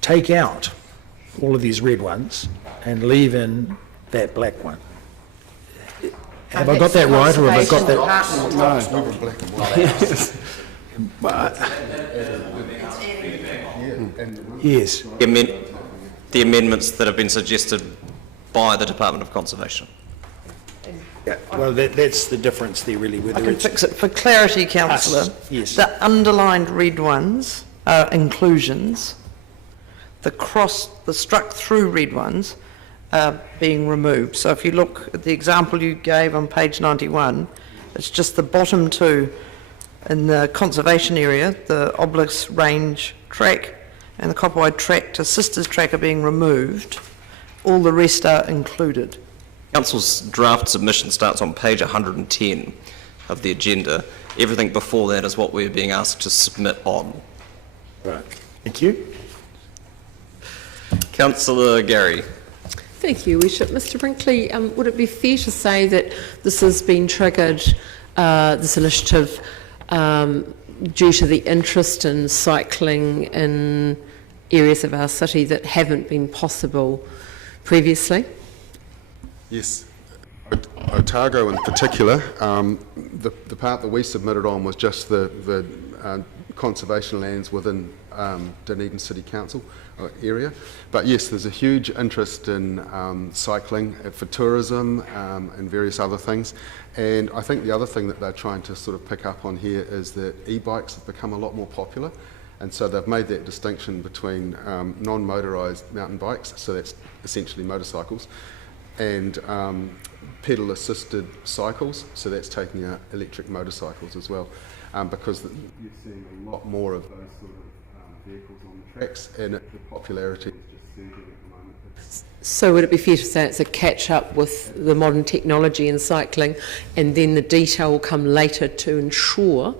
take out all of these red ones and leave in that black one. Have I got that right, or have I got that? No, it's not in black and white. Yes. The amendments that have been suggested by the Department of Conservation. Yeah, well, that's the difference there, really. Whether I can it's fix it. For clarity, councillor, yes. The underlined red ones are inclusions. The struck through red ones are being removed. So if you look at the example you gave on page 91, it's just the bottom two in the conservation area, the Obelisk Range track and the Kopawai track to Sisters track are being removed. All the rest are included. Council's draft submission starts on page 110 of the agenda. Everything before that is what we're being asked to submit on. Right. Thank you. Councillor Gary. Thank you, Worship. Mr Brinkley, would it be fair to say that this has been triggered, this initiative, due to the interest in cycling in areas of our city that haven't been possible previously? Yes. Otago in particular, the part that we submitted on was just the conservation lands within Dunedin City Council area. But yes, there's a huge interest in cycling for tourism and various other things. And I think the other thing that they're trying to sort of pick up on here is that e-bikes have become a lot more popular. And so they've made that distinction between non-motorised mountain bikes, so that's essentially motorcycles, and pedal-assisted cycles, so that's taking out electric motorcycles as well, because you're seeing a lot more of those sort of vehicles on the tracks, and the popularity is just surging at the moment. So would it be fair to say it's a catch-up with the modern technology in cycling, and then the detail will come later to ensure,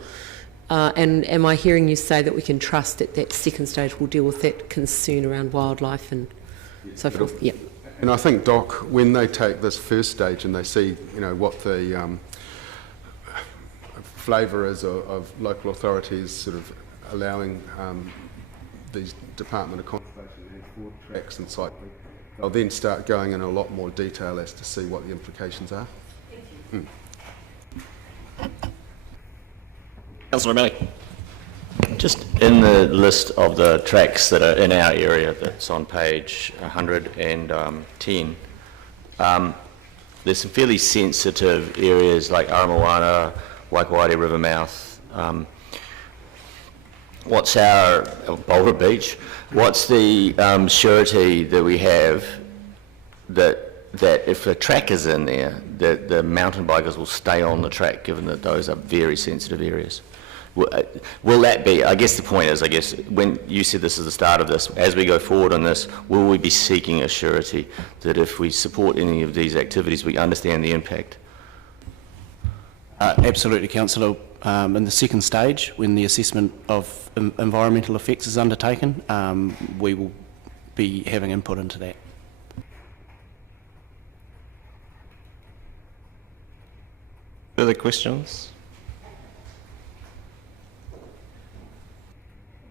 and am I hearing you say that we can trust that that second stage will deal with that concern around wildlife and so forth? Yeah. And I think, Doc, when they take this first stage and they see, you know, what the flavour is of local authorities sort of allowing these Department of Conservation for tracks and cycling, they'll then start going in a lot more detail as to see what the implications are. Thank you. Councillor O'Malley. Just in the list of the tracks that are in our area that's on page 110, there's some fairly sensitive areas like Aramoana, Waikawari River mouth. What's our Boulder Beach? What's the surety that we have that if a track is in there, that the mountain bikers will stay on the track, given that those are very sensitive areas? Will that be, I guess the point is, when you said this is the start of this, as we go forward on this, will we be seeking a surety that if we support any of these activities, we understand the impact? Absolutely, Councillor. In the second stage, when the assessment of environmental effects is undertaken, we will be having input into that. Further questions?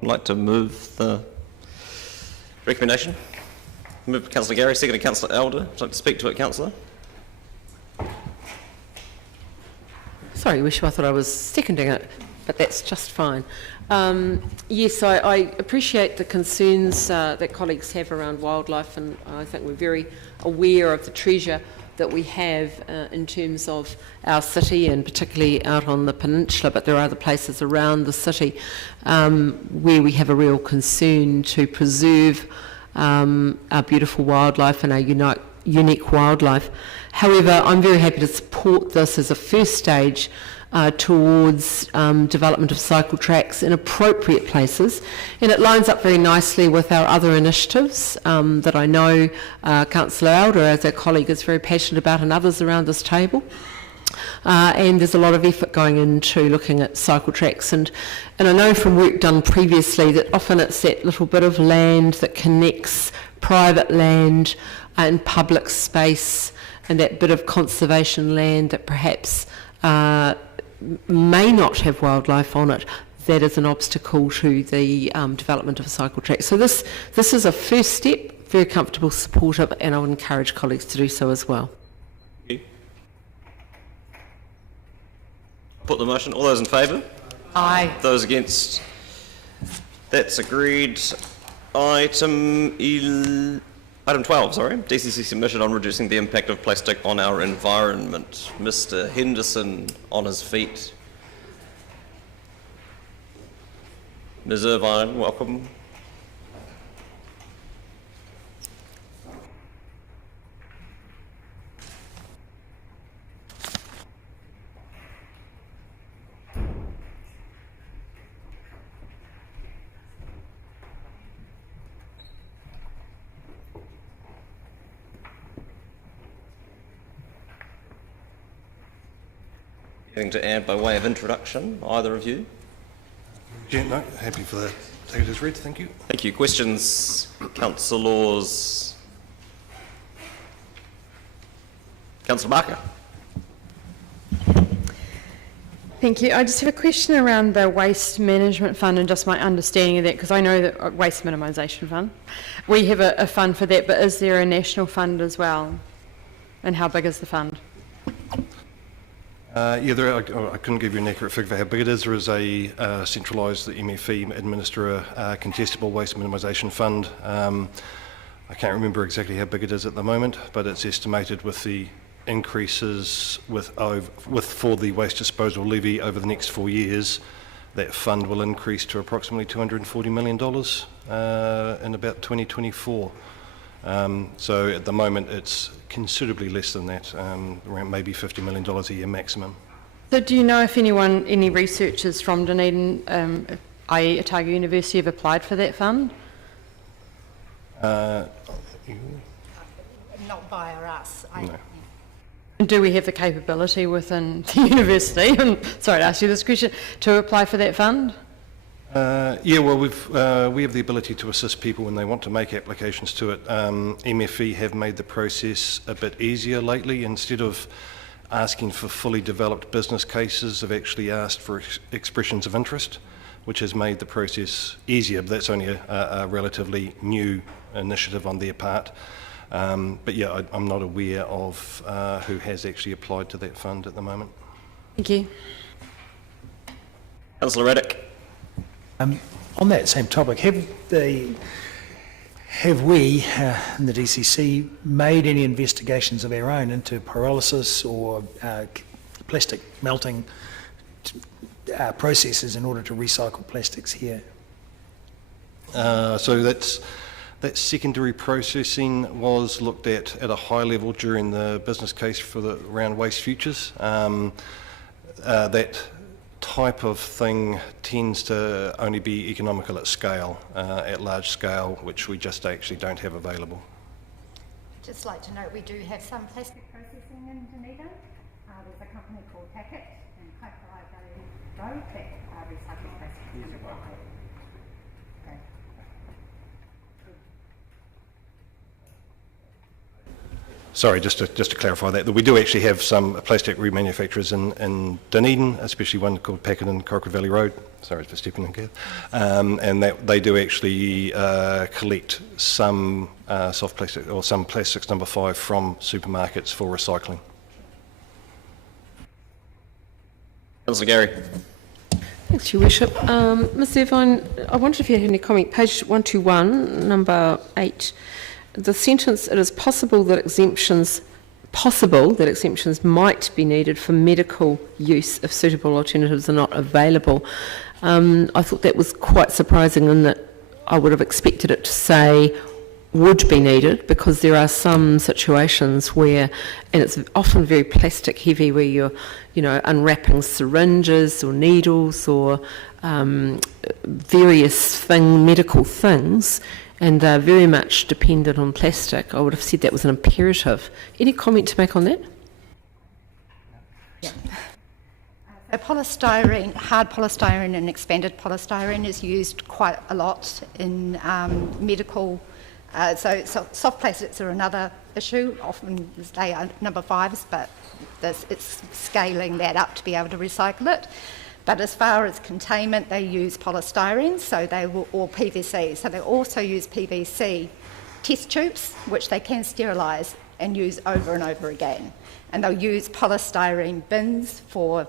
I'd like to move the recommendation. Move Councillor Gary, seconded Councillor Elder. Would you like to speak to it, Councillor? Sorry, Wishu, I thought I was seconding it, but that's just fine. Yes, I appreciate the concerns that colleagues have around wildlife, and I think we're very aware of the treasure that we have in terms of our city, and particularly out on the peninsula, but there are other places around the city where we have a real concern to preserve our beautiful wildlife and our unique wildlife. However, I'm very happy to support this as a first stage towards development of cycle tracks in appropriate places, and it lines up very nicely with our other initiatives that I know Councillor Elder, as our colleague, is very passionate about, and others around this table. And there's a lot of effort going into looking at cycle tracks, and I know from work done previously that often it's that little bit of land that connects private land and public space, and that bit of conservation land that perhaps may not have wildlife on it, that is an obstacle to the development of a cycle track. So this is a first step, very comfortable, supportive, and I would encourage colleagues to do so as well. Put the motion. All those in favour? Aye. Those against? That's agreed. Item 12, DCC submission on reducing the impact of plastic on our environment. Mr. Henderson on his feet. Ms. Irvine, welcome. Anything to add by way of introduction, either of you? Yeah, no, happy for that. Take it as read, thank you. Thank you. Questions, councillors? Councillor Barker. Thank you. I just have a question around the Waste Management Fund and just my understanding of that, because I know that Waste Minimisation Fund, we have a fund for that, but is there a national fund as well? And how big is the fund? I couldn't give you an accurate figure for how big it is. There is a centralised MFE administer a contestable waste minimisation fund. I can't remember exactly how big it is at the moment, but it's estimated with the increases for the waste disposal levy over the next 4 years, that fund will increase to approximately $240 million in about 2024. So at the moment it's considerably less than that, around maybe $50 million a year maximum. So do you know if any researchers from Dunedin, i.e. Otago University, have applied for that fund? Not via us. No. And do we have the capability within the university, I'm sorry to ask you this question, to apply for that fund? Yeah, well, we have the ability to assist people when they want to make applications to it. MFE have made the process a bit easier lately. Instead of asking for fully developed business cases, they've actually asked for expressions of interest, which has made the process easier. But that's only a relatively new initiative on their part. But yeah, I'm not aware of who has actually applied to that fund at the moment. Thank you. Councillor Raddick. On that same topic, have we in the DCC made any investigations of our own into pyrolysis or plastic melting processes in order to recycle plastics here? So that secondary processing was looked at a high level during the business case for the around Waste Futures. That type of thing tends to only be economical at scale, at large scale, which we just actually don't have available. Just like to note, we do have some plastic processing in Dunedin. There's a company called Packet and Kaikarai Road that recycle plastic underwater. Okay. Sorry, just to clarify that we do actually have some plastic remanufacturers in Dunedin, especially one called Packet in Corcoran Valley Road. Sorry for stepping in, Kath. And that they do actually collect some soft plastic or some plastics number 5 from supermarkets for recycling. Councillor Gary. Thanks, Your Worship. Ms Irvine, I wondered if you had any comment. Page 121, number 8. The sentence, it is possible that exemptions might be needed for medical use if suitable alternatives are not available. I thought that was quite surprising in that I would have expected it to say would be needed, because there are some situations where, and it's often very plastic heavy, where you're, unwrapping syringes or needles or various medical things, and they're very much dependent on plastic. I would have said that was an imperative. Any comment to make on that? Yeah. Polystyrene, hard polystyrene and expanded polystyrene is used quite a lot in medical. So soft plastics are another issue. Often they are number 5s, but it's scaling that up to be able to recycle it. But as far as containment, they use polystyrene, or PVC. So they also use PVC test tubes, which they can sterilise and use over and over again. And they'll use polystyrene bins for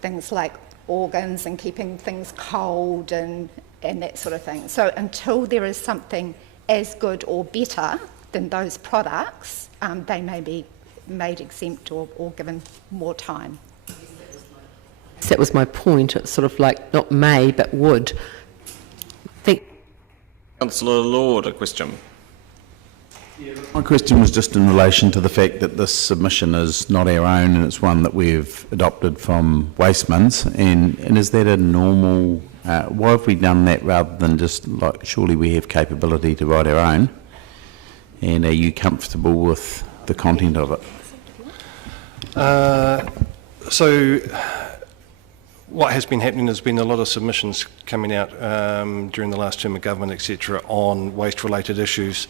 things like organs and keeping things cold and that sort of thing. So until there is something as good or better than those products, they may be made exempt or given more time. That was my point. It's sort of like not may, but would. Councillor Lord, a question. My question was just in relation to the fact that this submission is not our own, and it's one that we've adopted from Wasteman's, and is that a normal, why have we done that rather than just, like, surely we have capability to write our own, and are you comfortable with the content of it? So what has been happening, there's been a lot of submissions coming out during the last term of government, etc., on waste-related issues.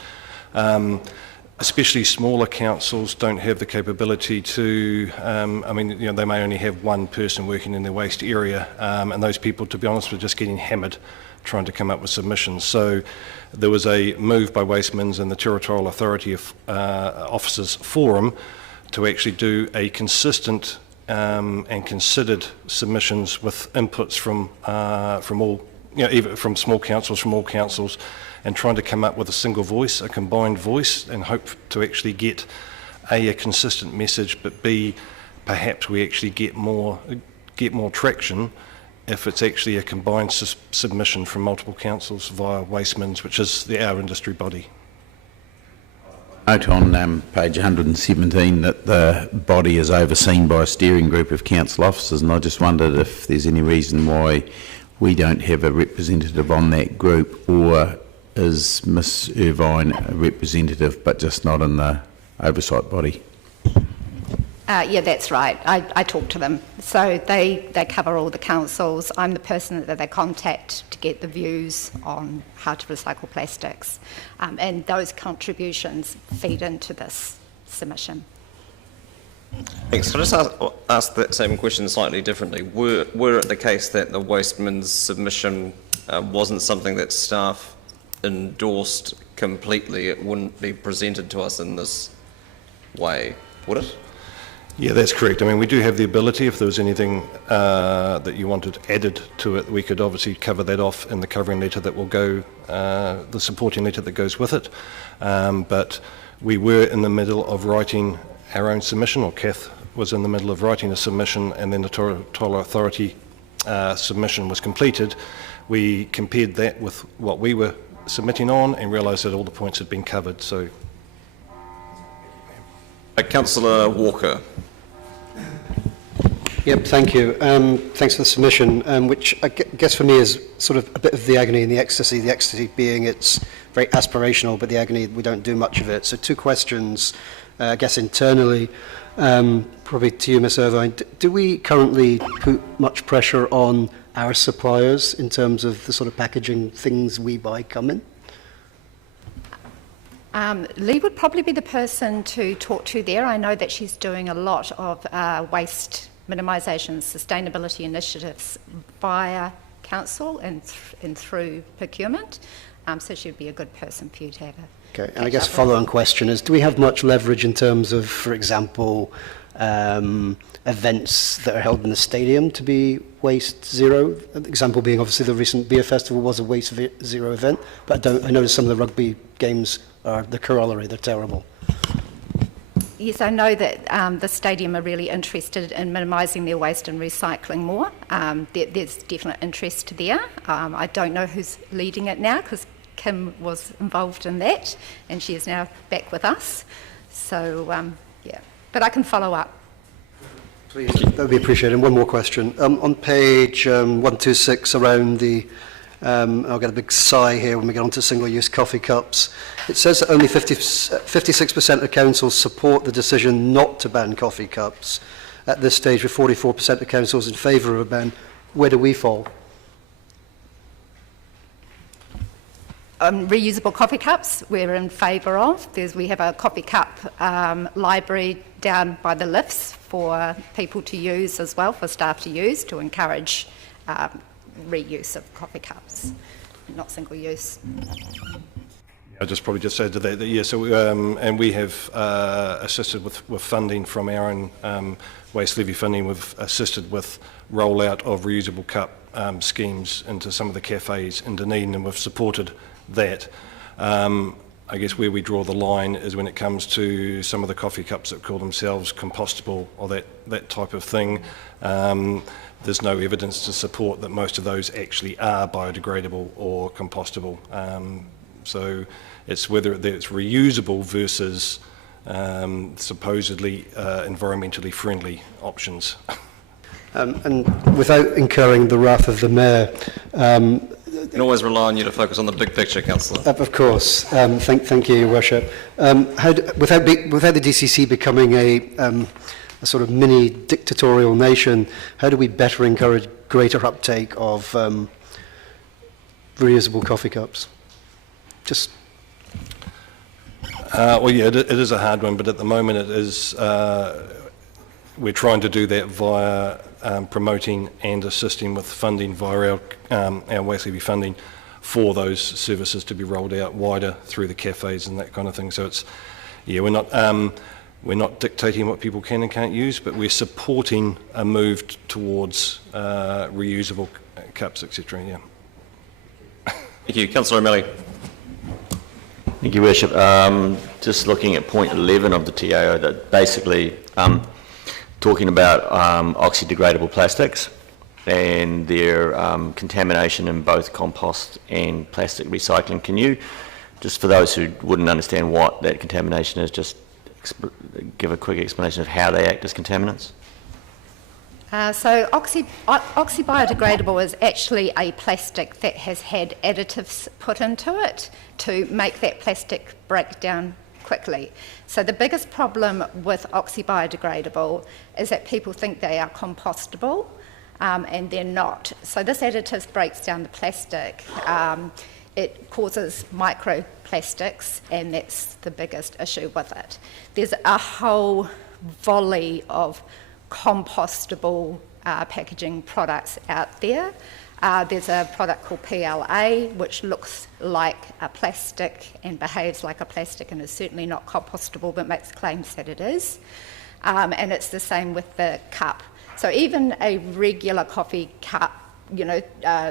Especially smaller councils don't have the capability to, they may only have one person working in their waste area, and those people, to be honest, were just getting hammered trying to come up with submissions. So there was a move by Wasteman's and the Territorial Authority Officers Forum to actually do a consistent and considered submissions with inputs from all, even from small councils, from all councils, and trying to come up with a single voice, a combined voice, and hope to actually get a consistent message, but B, perhaps we actually get more traction if it's actually a combined submission from multiple councils via Wasteman's, which is our industry body. Note on page 117 that the body is overseen by a steering group of council officers, and I just wondered if there's any reason why we don't have a representative on that group, or is Miss Irvine a representative but just not in the oversight body? Yeah, that's right. I talk to them. So they cover all the councils. I'm the person that they contact to get the views on how to recycle plastics. And those contributions feed into this submission. Thanks. Can I just ask that same question slightly differently? Were it the case that the Wasteman's submission wasn't something that staff endorsed completely, it wouldn't be presented to us in this way, would it? Yeah, that's correct. I mean, we do have the ability, if there was anything that you wanted added to it, we could obviously cover that off in the covering letter that will go, the supporting letter that goes with it. But we were in the middle of writing our own submission, or Kath was in the middle of writing a submission, and then the Territorial Authority submission was completed. We compared that with what we were submitting on and realised that all the points had been covered. So, Councillor Walker. Yep, thank you. Thanks for the submission, which I guess for me is sort of a bit of the agony and the ecstasy being it's very aspirational, but the agony, we don't do much of it. So 2 questions, I guess internally, probably to you, Ms Irvine. Do we currently put much pressure on our suppliers in terms of the sort of packaging things we buy come in? Lee would probably be the person to talk to there. I know that she's doing a lot of waste minimisation, sustainability initiatives via council and through procurement. So she'd be a good person for you to have a... Okay, and I guess follow-on question is, do we have much leverage in terms of, for example, events that are held in the stadium to be waste zero? Example being obviously the recent beer festival was a waste zero event, but I noticed some of the rugby games are the corollary, they're terrible. Yes, I know that the stadium are really interested in minimising their waste and recycling more. There's definite interest there. I don't know who's leading it now because Kim was involved in that, and she is now back with us. So, yeah, but I can follow up. Please, that would be appreciated. And one more question. On page 126, around the, I'll get a big sigh here when we get onto single-use coffee cups. It says that only 56% of councils support the decision not to ban coffee cups. At this stage, with 44% of councils in favour of a ban, where do we fall? Reusable coffee cups we're in favour of. We have a coffee cup library down by the lifts for people to use as well, for staff to use, to encourage reuse of coffee cups, not single use. I'll just probably just add to that, yeah, so and we have assisted with funding from our own waste levy funding. We've assisted with rollout of reusable cup schemes into some of the cafes in Dunedin, and we've supported that. I guess where we draw the line is when it comes to some of the coffee cups that call themselves compostable or that type of thing. There's no evidence to support that most of those actually are biodegradable or compostable. So it's whether it's reusable versus supposedly environmentally friendly options. And without incurring the wrath of the Mayor, I can always rely on you to focus on the big picture, Councillor. of course. Thank you, Your Worship. Without the DCC becoming a sort of mini dictatorial nation, how do we better encourage greater uptake of reusable coffee cups? Just. Well, yeah, it is a hard one, but at the moment it is. We're trying to do that via promoting and assisting with funding via our waste levy funding for those services to be rolled out wider through the cafes and that kind of thing. So it's, yeah, we're not dictating what people can and can't use, but we're supporting a move towards reusable cups, etc. Yeah. Thank you, Councillor O'Malley. Thank you, Worship. Just looking at point 11 of the TAO, that basically talking about oxydegradable plastics and their contamination in both compost and plastic recycling. Can you, just for those who wouldn't understand what that contamination is, just give a quick explanation of how they act as contaminants? So oxybiodegradable is actually a plastic that has had additives put into it to make that plastic break down quickly. So the biggest problem with oxybiodegradable is that people think they are compostable and they're not. So this additive breaks down the plastic. It causes microplastics, and that's the biggest issue with it. There's a whole volley of compostable packaging products out there. There's a product called PLA, which looks like a plastic and behaves like a plastic and is certainly not compostable, but makes claims that it is. And it's the same with the cup. So even a regular coffee cup,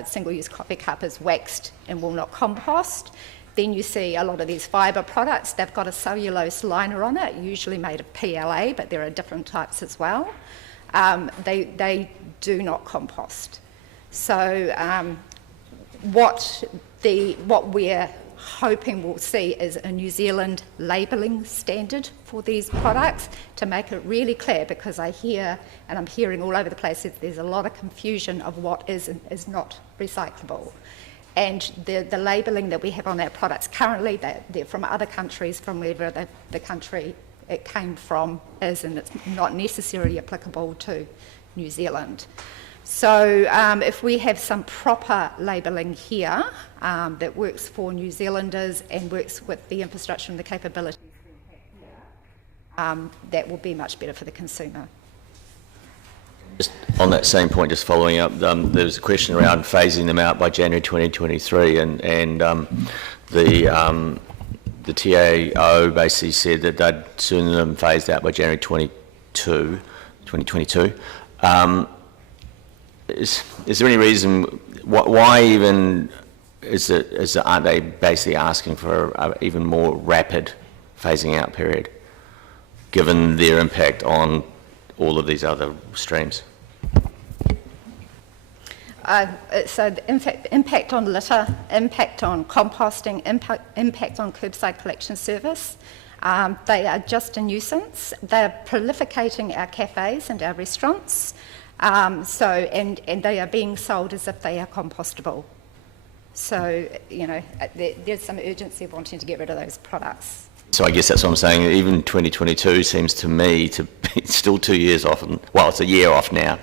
single-use coffee cup is waxed and will not compost. Then you see a lot of these fibre products, they've got a cellulose liner on it, usually made of PLA, but there are different types as well. They do not compost. So what we're hoping we'll see is a New Zealand labelling standard for these products to make it really clear, because I hear, and I'm hearing all over the place, that there's a lot of confusion of what is and is not recyclable. And the labelling that we have on our products currently, they're from other countries, from wherever the country it came from is, and it's not necessarily applicable to New Zealand. So if we have some proper labelling here that works for New Zealanders and works with the infrastructure and the capabilities we have here, that will be much better for the consumer. Just on that same point, just following up, there was a question around phasing them out by January 2023, and the TAO basically said that they'd soon them phased out by January 2022. Is there any reason why even aren't they basically asking for an even more rapid phasing out period, given their impact on all of these other streams? So the impact on litter, impact on composting, impact on curbside collection service. They are just a nuisance. They're prolificating our cafes and our restaurants. And they are being sold as if they are compostable. So, there's some urgency of wanting to get rid of those products. So I guess that's what I'm saying. Even 2022 seems to me to be still 2 years off. Well, it's a year off now.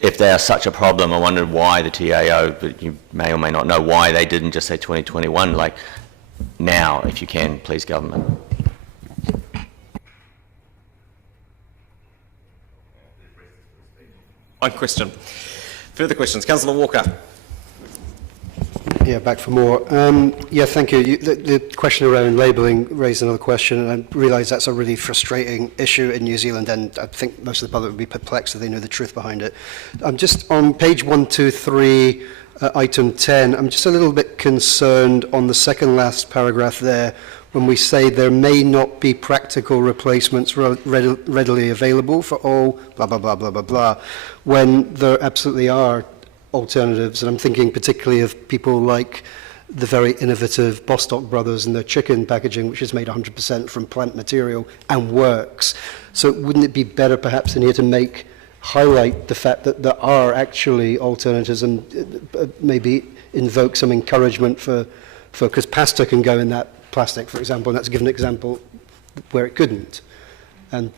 If they are such a problem, I wondered why the TAO, but you may or may not know why they didn't just say 2021, like now, if you can, please, government. One question. Further questions? Councillor Walker. Yeah, back for more. Yeah, thank you. The question around labelling raised another question, and I realise that's a really frustrating issue in New Zealand, and I think most of the public would be perplexed if they knew the truth behind it. I'm just on page 123, item 10, I'm just a little bit concerned on the second last paragraph there, when we say there may not be practical replacements readily available for all, blah, blah, blah, blah, blah, blah, when there absolutely are alternatives. And I'm thinking particularly of people like the very innovative Bostock brothers and their chicken packaging, which is made 100% from plant material and works. So wouldn't it be better perhaps in here to highlight the fact that there are actually alternatives, and maybe invoke some encouragement for because pasta can go in that plastic, for example, and that's given an example where it couldn't. And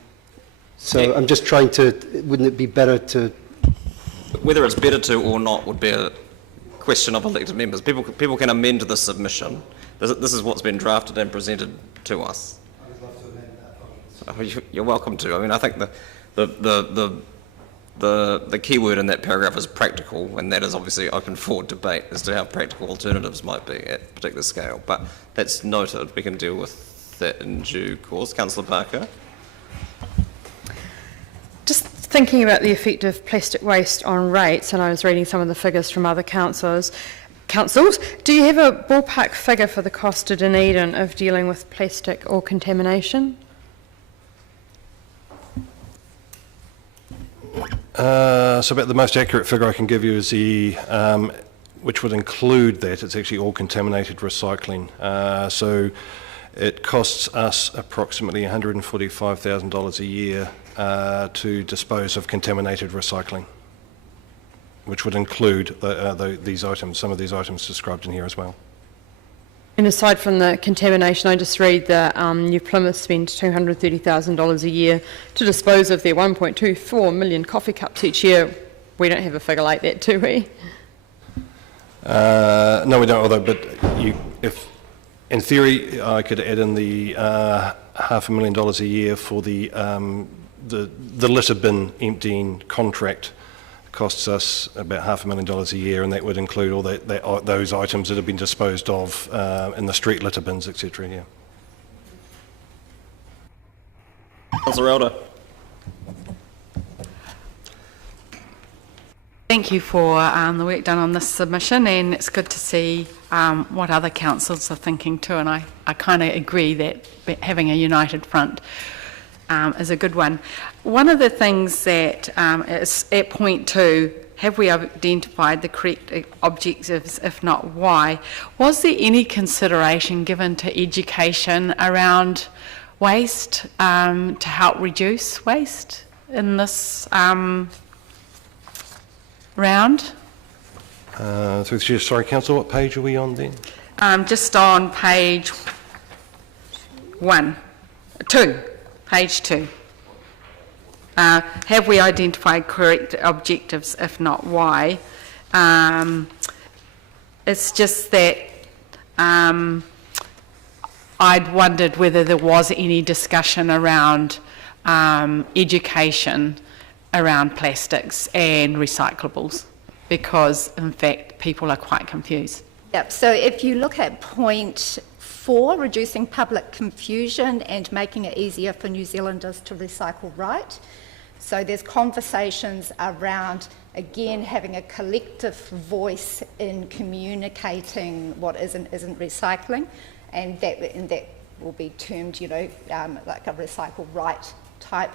so I'm just trying to, wouldn't it be better to... Whether it's better to or not would be a question of elected members. People can amend the submission. This is what's been drafted and presented to us. I would love to amend that. Oh, you're welcome to. I mean, I think the key word in that paragraph is practical, and that is obviously open for debate as to how practical alternatives might be at a particular scale. But that's noted. We can deal with that in due course. Councillor Parker. Just thinking about the effect of plastic waste on rates, and I was reading some of the figures from other councils, do you have a ballpark figure for the cost to Dunedin of dealing with plastic or contamination? So about the most accurate figure I can give you is the, which would include that, it's actually all contaminated recycling. So it costs us approximately $145,000 a year to dispose of contaminated recycling, which would include these items, some of these items described in here as well. And aside from the contamination, I just read that New Plymouth spend $230,000 a year to dispose of their 1.24 million coffee cups each year. We don't have a figure like that, do we? No, we don't. Although, but if in theory, I could add in the $500,000 a year for the litter bin emptying contract. Costs us about $500,000 a year, and that would include all those items that have been disposed of in the street litter bins, etc. Yeah. Councillor Elder. Thank you for the work done on this submission, and it's good to see what other councils are thinking too, and I kind of agree that having a united front is a good one. One of the things that is at point 2, have we identified the correct objectives? If not, why? Was there any consideration given to education around waste to help reduce waste in this round? Sorry, Council, what page are we on then? Just on page 2. Page 2. Have we identified correct objectives? If not, why? It's just that I'd wondered whether there was any discussion around education around plastics and recyclables, because in fact people are quite confused. Yep, so if you look at point 4, reducing public confusion and making it easier for New Zealanders to recycle right. So there's conversations around, again, having a collective voice in communicating what is and isn't recycling, and that will be termed, like a recycle right type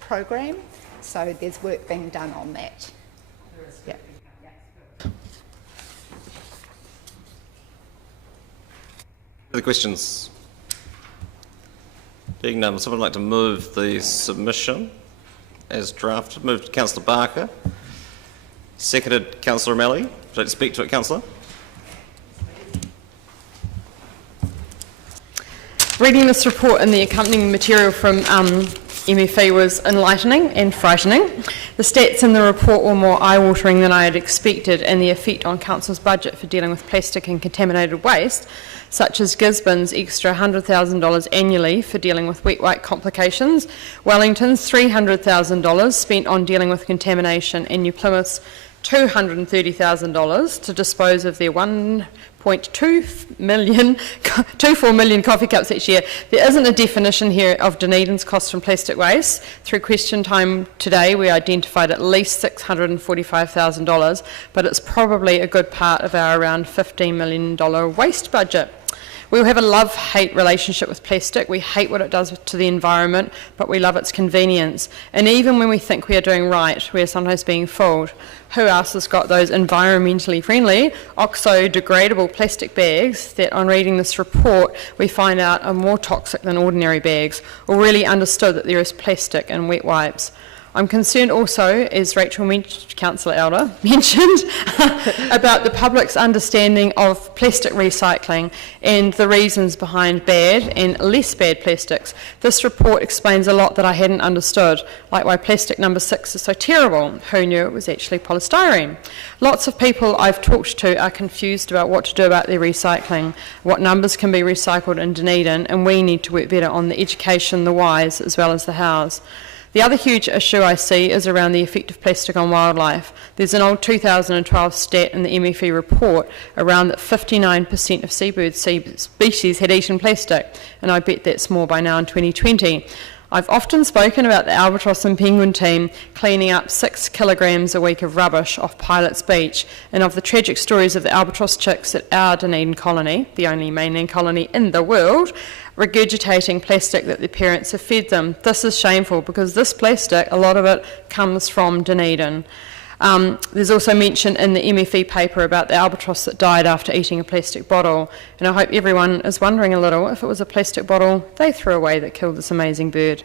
program. So there's work being done on that. Yeah. Further questions? Being none, would someone like to move the submission as drafted? Moved to Councillor Barker. Seconded Councillor O'Malley. Would you like to speak to it, Councillor? Reading this report and the accompanying material from MFE was enlightening and frightening. The stats in the report were more eye-watering than I had expected, and the effect on Council's budget for dealing with plastic and contaminated waste, such as Gisborne's extra $100,000 annually for dealing with wet wipe complications, Wellington's $300,000 spent on dealing with contamination, and New Plymouth's $230,000 to dispose of their 1.24 million coffee cups each year. There isn't a definition here of Dunedin's cost from plastic waste. Through question time today, we identified at least $645,000, but it's probably a good part of our around $15 million waste budget. We have a love-hate relationship with plastic. We hate what it does to the environment, but we love its convenience. And even when we think we are doing right, we are sometimes being fooled. Who else has got those environmentally friendly, oxo-degradable plastic bags that, on reading this report, we find out are more toxic than ordinary bags, or really understood that there is plastic in wet wipes? I'm concerned also, as Rachel Councillor Elder mentioned, about the public's understanding of plastic recycling and the reasons behind bad and less bad plastics. This report explains a lot that I hadn't understood, like why plastic number 6 is so terrible. Who knew it was actually polystyrene? Lots of people I've talked to are confused about what to do about their recycling, what numbers can be recycled in Dunedin, and we need to work better on the education, the whys, as well as the hows. The other huge issue I see is around the effect of plastic on wildlife. There's an old 2012 stat in the MFE report around that 59% of seabird species had eaten plastic, and I bet that's more by now in 2020. I've often spoken about the albatross and penguin team cleaning up 6 kilograms a week of rubbish off Pilot's Beach, and of the tragic stories of the albatross chicks at our Dunedin colony, the only mainland colony in the world, regurgitating plastic that their parents have fed them. This is shameful because this plastic, a lot of it, comes from Dunedin. There's also mention in the MFE paper about the albatross that died after eating a plastic bottle, and I hope everyone is wondering a little if it was a plastic bottle they threw away that killed this amazing bird.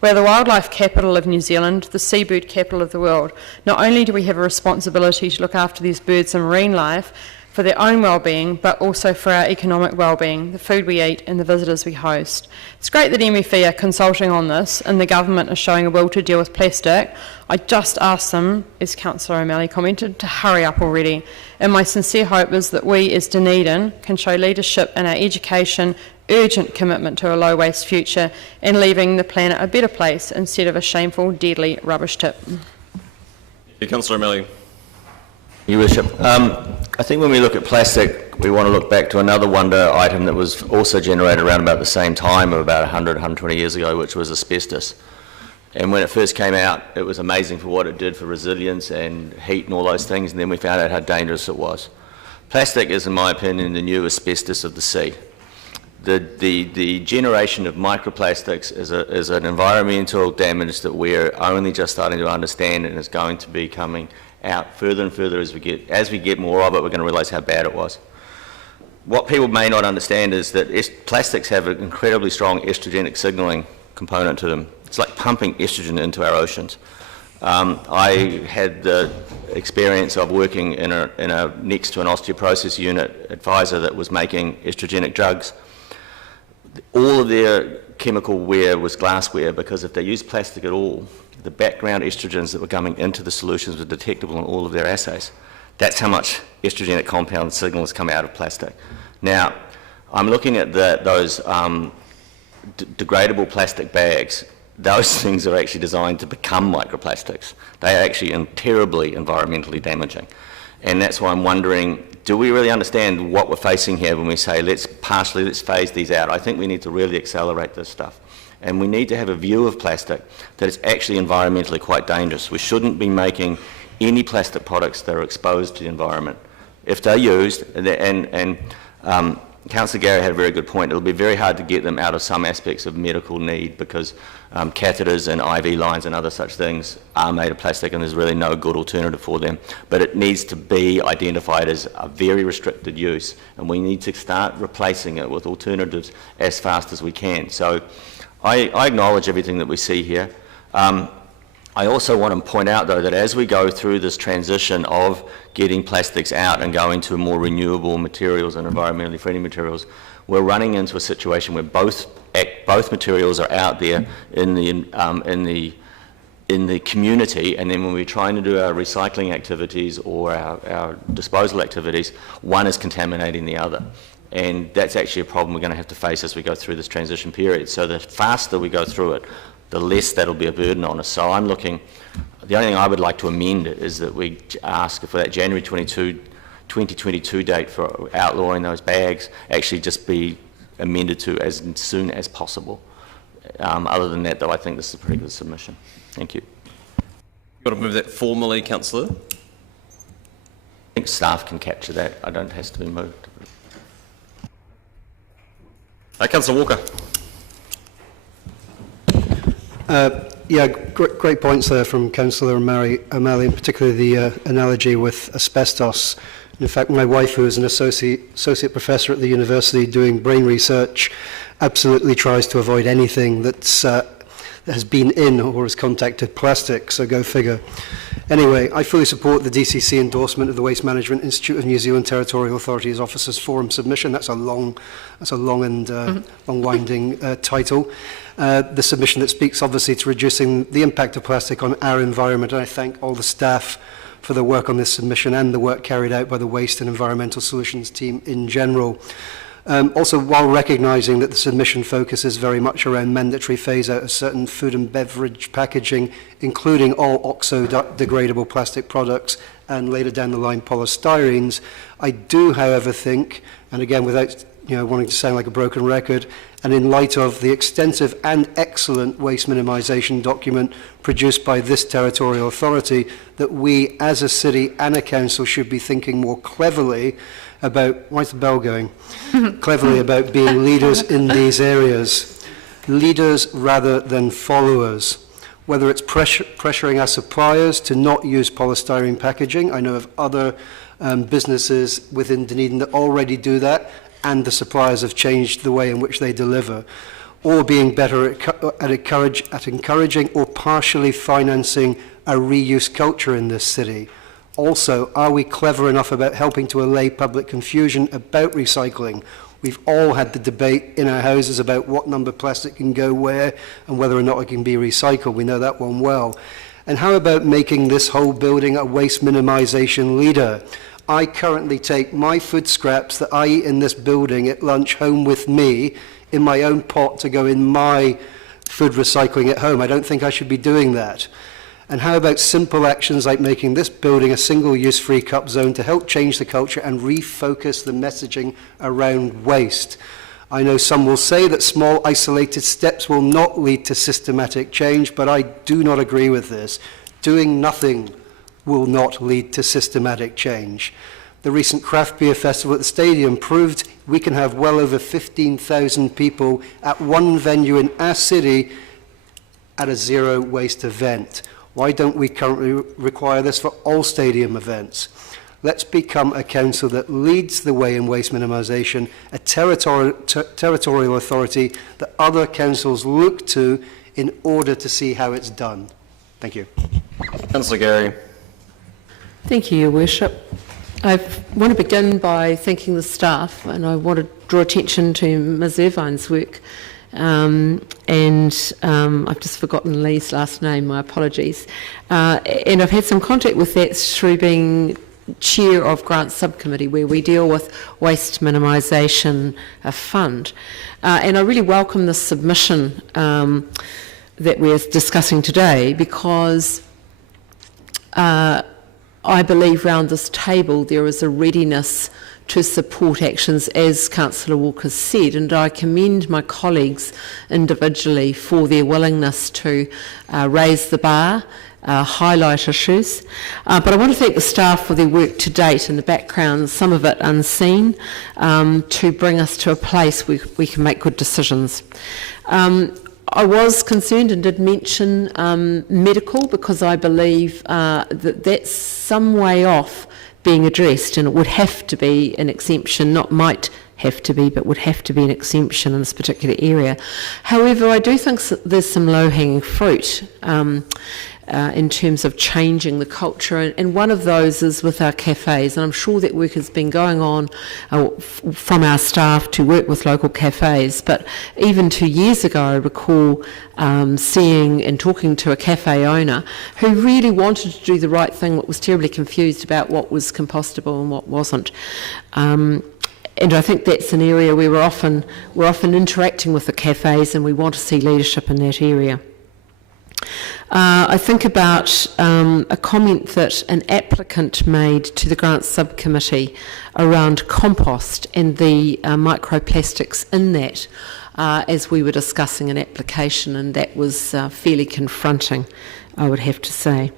We're the wildlife capital of New Zealand, the seabird capital of the world. Not only do we have a responsibility to look after these birds and marine life for their own well-being, but also for our economic well-being, the food we eat and the visitors we host. It's great that MFE are consulting on this and the government is showing a will to deal with plastic. I just asked them, as Councillor O'Malley commented, to hurry up already. And my sincere hope is that we as Dunedin can show leadership in our education, urgent commitment to a low-waste future and leaving the planet a better place instead of a shameful, deadly rubbish tip. Councillor O'Malley. Your Worship, I think when we look at plastic, we want to look back to another wonder item that was also generated around about the same time of about 120 years ago, which was asbestos. And when it first came out, it was amazing for what it did for resilience and heat and all those things, and then we found out how dangerous it was. Plastic is, in my opinion, the new asbestos of the sea. The generation of microplastics is an environmental damage that we're only just starting to understand, and is going to be coming out further and further as we get more of it. We're going to realise how bad it was. What people may not understand is that plastics have an incredibly strong estrogenic signalling component to them. It's like pumping estrogen into our oceans. I had the experience of working in a next to an osteoporosis unit advisor that was making estrogenic drugs. All of their chemical wear was glassware, because if they used plastic at all, the background estrogens that were coming into the solutions were detectable in all of their assays. That's how much estrogenic compound signals come out of plastic. Now, I'm looking at those degradable plastic bags. Those things are actually designed to become microplastics. They are actually terribly environmentally damaging. And that's why I'm wondering, do we really understand what we're facing here when we say let's phase these out? I think we need to really accelerate this stuff. And we need to have a view of plastic that is actually environmentally quite dangerous. We shouldn't be making any plastic products that are exposed to the environment. If they're used, and Councillor Gary had a very good point. It'll be very hard to get them out of some aspects of medical need because catheters and IV lines and other such things are made of plastic and there's really no good alternative for them. But it needs to be identified as a very restricted use and we need to start replacing it with alternatives as fast as we can. So I acknowledge everything that we see here. I also want to point out, though, that as we go through this transition of getting plastics out and going to more renewable materials and environmentally friendly materials, we're running into a situation where both materials are out there in the community, and then when we're trying to do our recycling activities or our disposal activities, one is contaminating the other. And that's actually a problem we're going to have to face as we go through this transition period. So the faster we go through it, the less that'll be a burden on us. So I'm looking, the only thing I would like to amend is that we ask for that January 2022 date for outlawing those bags actually just be amended to as soon as possible. Other than that, though, I think this is a pretty good submission. Thank you. You've got to move that formally, Councillor. I think staff can capture that. I don't have to be moved. Councillor Walker. Yeah, great points there from Councillor O'Malley, and particularly the analogy with asbestos. In fact, my wife, who is an associate professor at the university doing brain research, absolutely tries to avoid anything that has been in or has contacted plastic, so go figure. Anyway, I fully support the DCC endorsement of the Waste Management Institute of New Zealand Territorial Authorities Officers Forum submission. That's a long and long-winding title. The submission that speaks obviously to reducing the impact of plastic on our environment, and I thank all the staff for the work on this submission and the work carried out by the Waste and Environmental Solutions team in general. Also, while recognising that the submission focuses very much around mandatory phase-out of certain food and beverage packaging, including all oxo-degradable plastic products and later down the line polystyrenes, I do, however, think, and again without wanting to sound like a broken record, and in light of the extensive and excellent waste minimisation document produced by this territorial authority, that we as a city and a council should be thinking more cleverly about, why's the bell going? Cleverly about being leaders in these areas. Leaders rather than followers. Whether it's pressuring our suppliers to not use polystyrene packaging, I know of other businesses within Dunedin that already do that, and the suppliers have changed the way in which they deliver, or being better at encouraging or partially financing a reuse culture in this city. Also, are we clever enough about helping to allay public confusion about recycling? We've all had the debate in our houses about what number plastic can go where and whether or not it can be recycled. We know that one well. And how about making this whole building a waste minimisation leader? I currently take my food scraps that I eat in this building at lunch home with me in my own pot to go in my food recycling at home. I don't think I should be doing that. And how about simple actions like making this building a single-use free cup zone to help change the culture and refocus the messaging around waste? I know some will say that small isolated steps will not lead to systematic change, but I do not agree with this. Doing nothing will not lead to systematic change. The recent craft beer festival at the stadium proved we can have well over 15,000 people at one venue in our city at a zero waste event. Why don't we currently require this for all stadium events? Let's become a council that leads the way in waste minimisation, a territorial authority that other councils look to in order to see how it's done. Thank you. Councillor Gary. Thank you, Your Worship. I want to begin by thanking the staff, and I want to draw attention to Ms Irvine's work. I've just forgotten Lee's last name, my apologies. And I've had some contact with that through being chair of Grants Subcommittee, where we deal with Waste Minimisation Fund. And I really welcome the submission that we're discussing today, because I believe round this table there is a readiness to support actions, as Councillor Walker said, and I commend my colleagues individually for their willingness to raise the bar highlight issues. But I want to thank the staff for their work to date in the background, some of it unseen, to bring us to a place where we can make good decisions. I was concerned and did mention medical, because I believe that that's some way off being addressed, and it would have to be an exemption, not might have to be, but would have to be an exemption in this particular area. However, I do think there's some low-hanging fruit in terms of changing the culture, and one of those is with our cafes, and I'm sure that work has been going on from our staff to work with local cafes, but even 2 years ago I recall seeing and talking to a cafe owner who really wanted to do the right thing but was terribly confused about what was compostable and what wasn't. And I think that's an area where we're often interacting with the cafes, and we want to see leadership in that area. I think about a comment that an applicant made to the grants subcommittee around compost and the microplastics in that as we were discussing an application, and that was fairly confronting, I would have to say.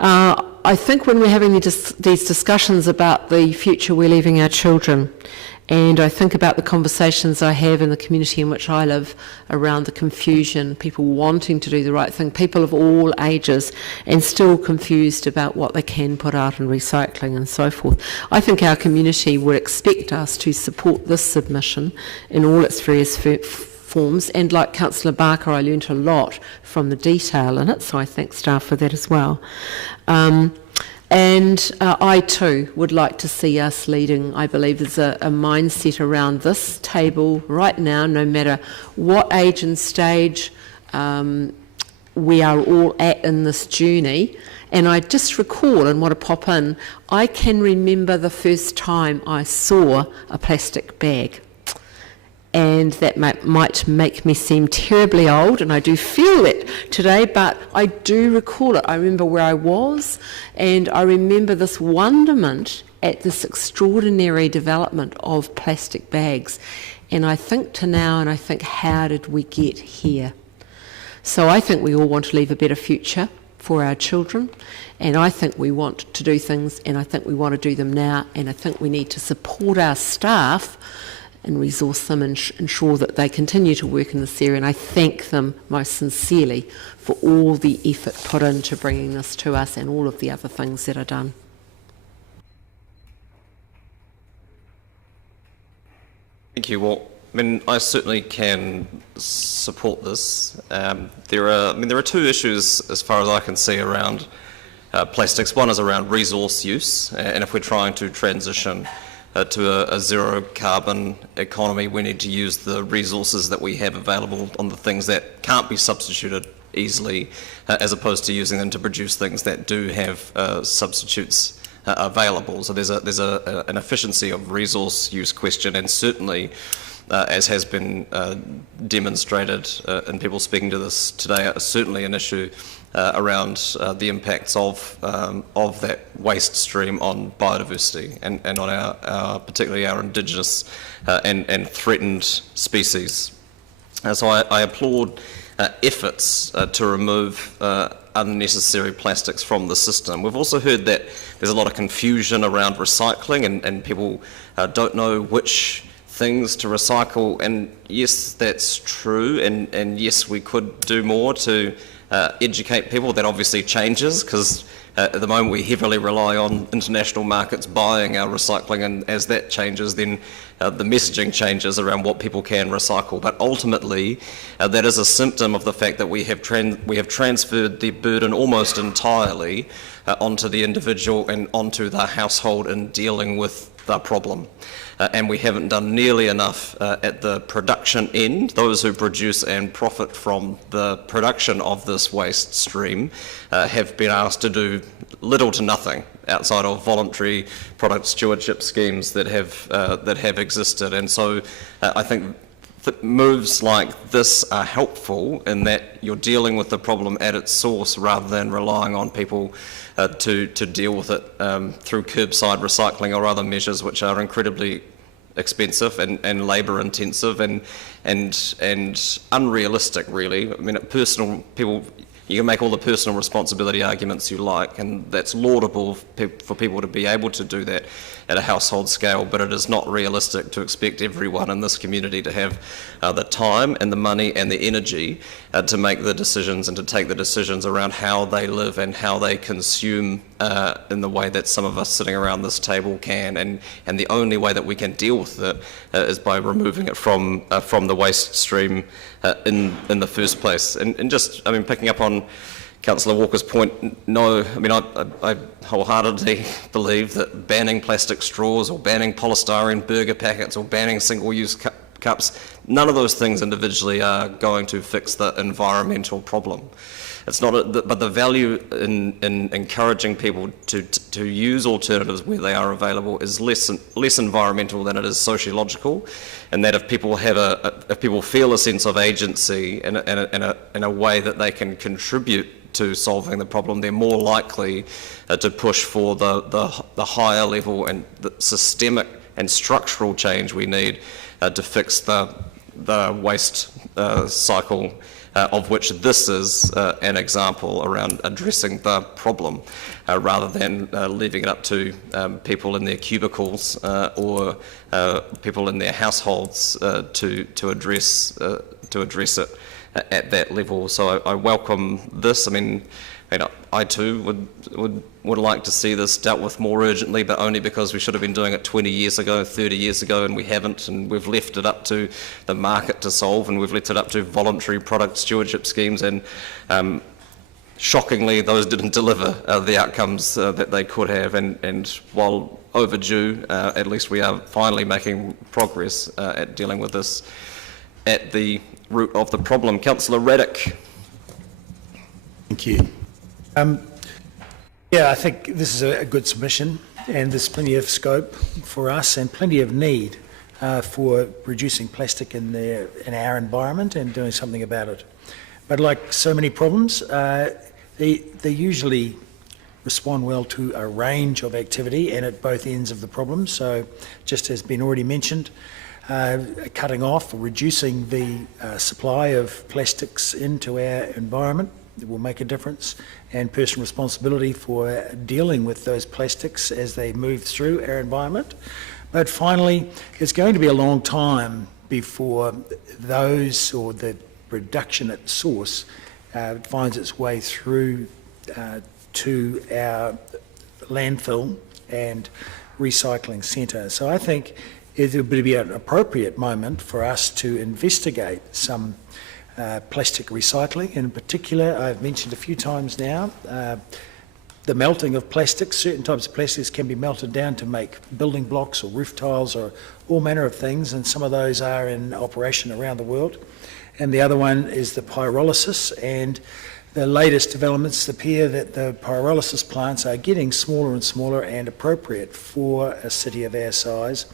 I think when we're having these discussions about the future we're leaving our children, and I think about the conversations I have in the community in which I live around the confusion, people wanting to do the right thing, people of all ages, and still confused about what they can put out in recycling and so forth. I think our community would expect us to support this submission in all its various forms, and like Councillor Barker, I learnt a lot from the detail in it, so I thank staff for that as well. And I too would like to see us leading. I believe there's a mindset around this table right now, no matter what age and stage we are all at in this journey. And I just recall, and want to pop in, I can remember the first time I saw a plastic bag. And that might make me seem terribly old, and I do feel it today, but I do recall it. I remember where I was, and I remember this wonderment at this extraordinary development of plastic bags. And I think to now, and I think, how did we get here? So I think we all want to leave a better future for our children, and I think we want to do things, and I think we want to do them now, and I think we need to support our staff and resource them and ensure that they continue to work in this area. And I thank them most sincerely for all the effort put into bringing this to us and all of the other things that are done. Thank you. Well, I mean, I certainly can support this. There are two issues, as far as I can see, around plastics. One is around resource use, and if we're trying to transition to a zero carbon economy, we need to use the resources that we have available on the things that can't be substituted easily, as opposed to using them to produce things that do have substitutes available. So there's an efficiency of resource use question, and certainly, as has been demonstrated in people speaking to this today, certainly an issue around the impacts of that waste stream on biodiversity and on our particularly our indigenous and threatened species. So I applaud efforts to remove unnecessary plastics from the system. We've also heard that there's a lot of confusion around recycling, and people don't know which things to recycle, and yes, that's true, and yes, we could do more to educate people. That obviously changes, because at the moment we heavily rely on international markets buying our recycling, and as that changes, then the messaging changes around what people can recycle. But ultimately, that is a symptom of the fact that we have transferred the burden almost entirely onto the individual and onto the household in dealing with the problem. And we haven't done nearly enough at the production end. Those who produce and profit from the production of this waste stream have been asked to do little to nothing outside of voluntary product stewardship schemes that have existed. And so I think that moves like this are helpful in that you're dealing with the problem at its source rather than relying on people to deal with it through curbside recycling or other measures which are incredibly expensive and labour intensive and unrealistic, really. I mean, people You can make all the personal responsibility arguments you like, and that's laudable for people to be able to do that at a household scale, but it is not realistic to expect everyone in this community to have the time and the money and the energy to make the decisions and to take the decisions around how they live and how they consume in the way that some of us sitting around this table can. And the only way that we can deal with it is by removing it from the waste stream in the first place. And just, I mean, picking up on Councillor Walker's point, no, I mean, I wholeheartedly believe that banning plastic straws or banning polystyrene burger packets or banning single-use cups, none of those things individually are going to fix the environmental problem. It's not, but the value in encouraging people to use alternatives where they are available is less environmental than it is sociological, and that if people have if people feel a sense of agency in a way that they can contribute to solving the problem, they're more likely to push for the higher level and the systemic and structural change we need to fix the waste cycle, of which this is an example around addressing the problem, rather than leaving it up to people in their cubicles or people in their households to address it at that level. So I welcome this. I mean, I too would like to see this dealt with more urgently, but only because we should have been doing it 20 years ago, 30 years ago, and we haven't, and we've left it up to the market to solve, and we've left it up to voluntary product stewardship schemes, and shockingly, those didn't deliver the outcomes that they could have, and while overdue, at least we are finally making progress at dealing with this at the root of the problem. Councillor Raddick. Thank you. Yeah, I think this is a good submission, and there's plenty of scope for us and plenty of need for reducing plastic in our environment and doing something about it. But like so many problems, they usually respond well to a range of activity and at both ends of the problem. So just as been already mentioned, cutting off or reducing the supply of plastics into our environment will make a difference, and personal responsibility for dealing with those plastics as they move through our environment. But finally, it's going to be a long time before those, or the reduction at the source, finds its way through to our landfill and recycling centre. So I think it would be an appropriate moment for us to investigate some plastic recycling. In particular, I've mentioned a few times now, the melting of plastics. Certain types of plastics can be melted down to make building blocks or roof tiles or all manner of things, and some of those are in operation around the world. And the other one is the pyrolysis, and the latest developments appear that the pyrolysis plants are getting smaller and smaller and appropriate for a city of our size.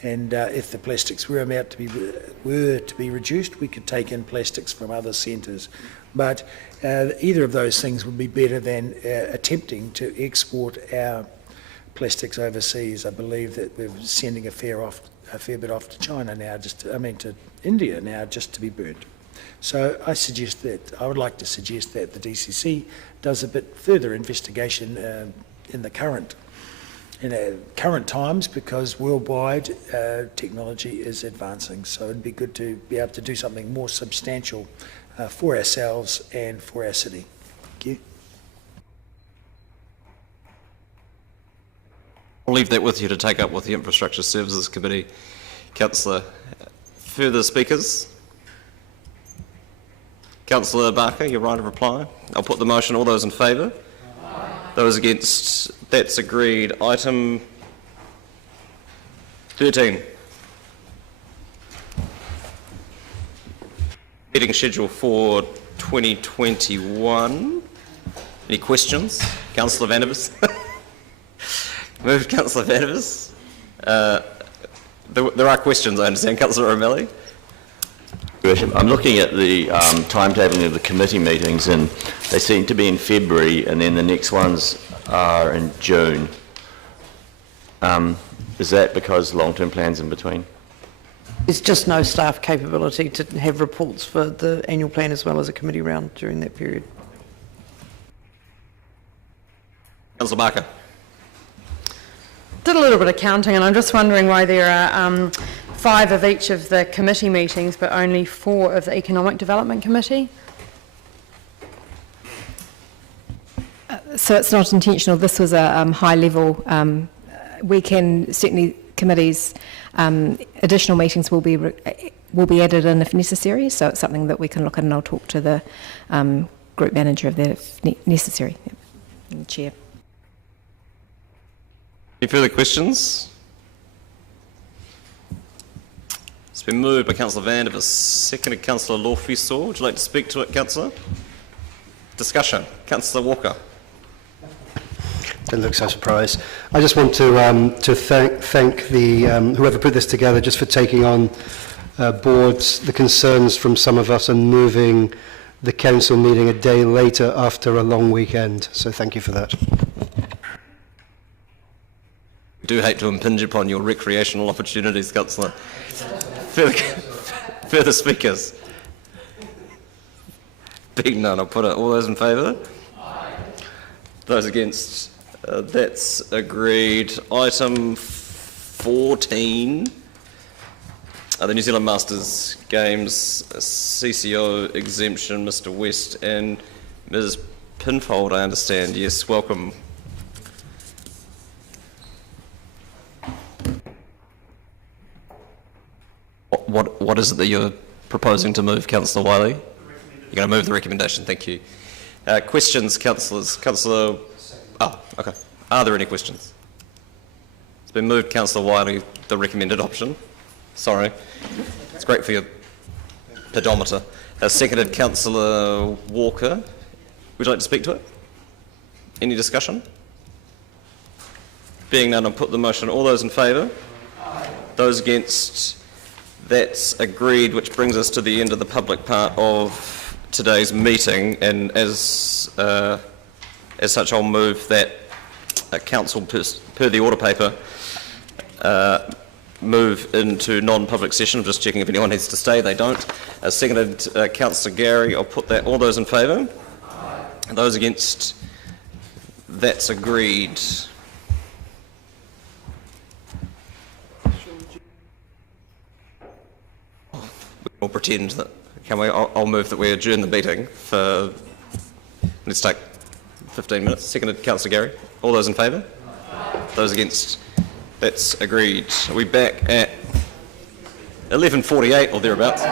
And if the plastics were to be reduced, we could take in plastics from other centres. But either of those things would be better than attempting to export our plastics overseas. I believe that we're sending a fair bit off to China now, to India now, just to be burnt. So I would like to suggest that the DCC does a bit further investigation in current times, because worldwide technology is advancing. So it'd be good to be able to do something more substantial for ourselves and for our city. Thank you. I'll leave that with you to take up with the Infrastructure Services Committee. Councillor, further speakers? Councillor Barker, your right of reply. I'll put the motion. All those in favour? Those against? That's agreed. Item 13. Meeting schedule for 2021. Any questions? Councillor Vandervis. Moved Councillor Vandervis. There are questions, I understand. Councillor O'Malley. I'm looking at the timetabling of the committee meetings, and they seem to be in February, and then the next ones are in June. Is that because long-term plans in between? There's just no staff capability to have reports for the annual plan as well as a committee round during that period. Councillor Barker. Did a little bit of counting, and I'm just wondering why there are 5 of each of the committee meetings, but only 4 of the Economic Development Committee. So it's not intentional. This was a high level. We can certainly committees additional meetings will be added in if necessary. So it's something that we can look at, and I'll talk to the group manager of that if necessary. Yep. And the chair. Any further questions? It's been moved by Councillor Vandervis, seconded Councillor Lawfisaw. Would you like to speak to it, Councillor? Discussion. Councillor Walker. Didn't look so surprised. I just want to thank the whoever put this together just for taking on boards the concerns from some of us and moving the council meeting a day later after a long weekend. So thank you for that. We do hate to impinge upon your recreational opportunities, Councillor. Further speakers? Being none, I'll put it. All those in favour? Aye. Those against? That's agreed. Item 14, the New Zealand Masters Games CCO exemption, Mr. West and Ms. Pinfold, I understand. Yes, welcome. What is it that you're proposing to move, Councillor Wiley? You're going to move the recommendation, thank you. Questions, councillors? Councillor... Oh, okay. Are there any questions? It's been moved, Councillor Wiley, the recommended option. Sorry. It's great for your pedometer. Seconded Councillor Walker. Would you like to speak to it? Any discussion? Being none, I'll put the motion. All those in favour? Aye. Those against? That's agreed, which brings us to the end of the public part of today's meeting, and as such I'll move that council per the order paper move into non-public session. I'm just checking if anyone needs to stay. They don't. Seconded Councillor Gary. I'll put that. All those in favour? Aye. Those against? That's agreed. We'll pretend that. Can we? I'll move that we adjourn the meeting for. Let's take 15 minutes. Seconded Councillor Gary. All those in favour? Aye. Those against? That's agreed. Are we back at 11:48 or thereabouts?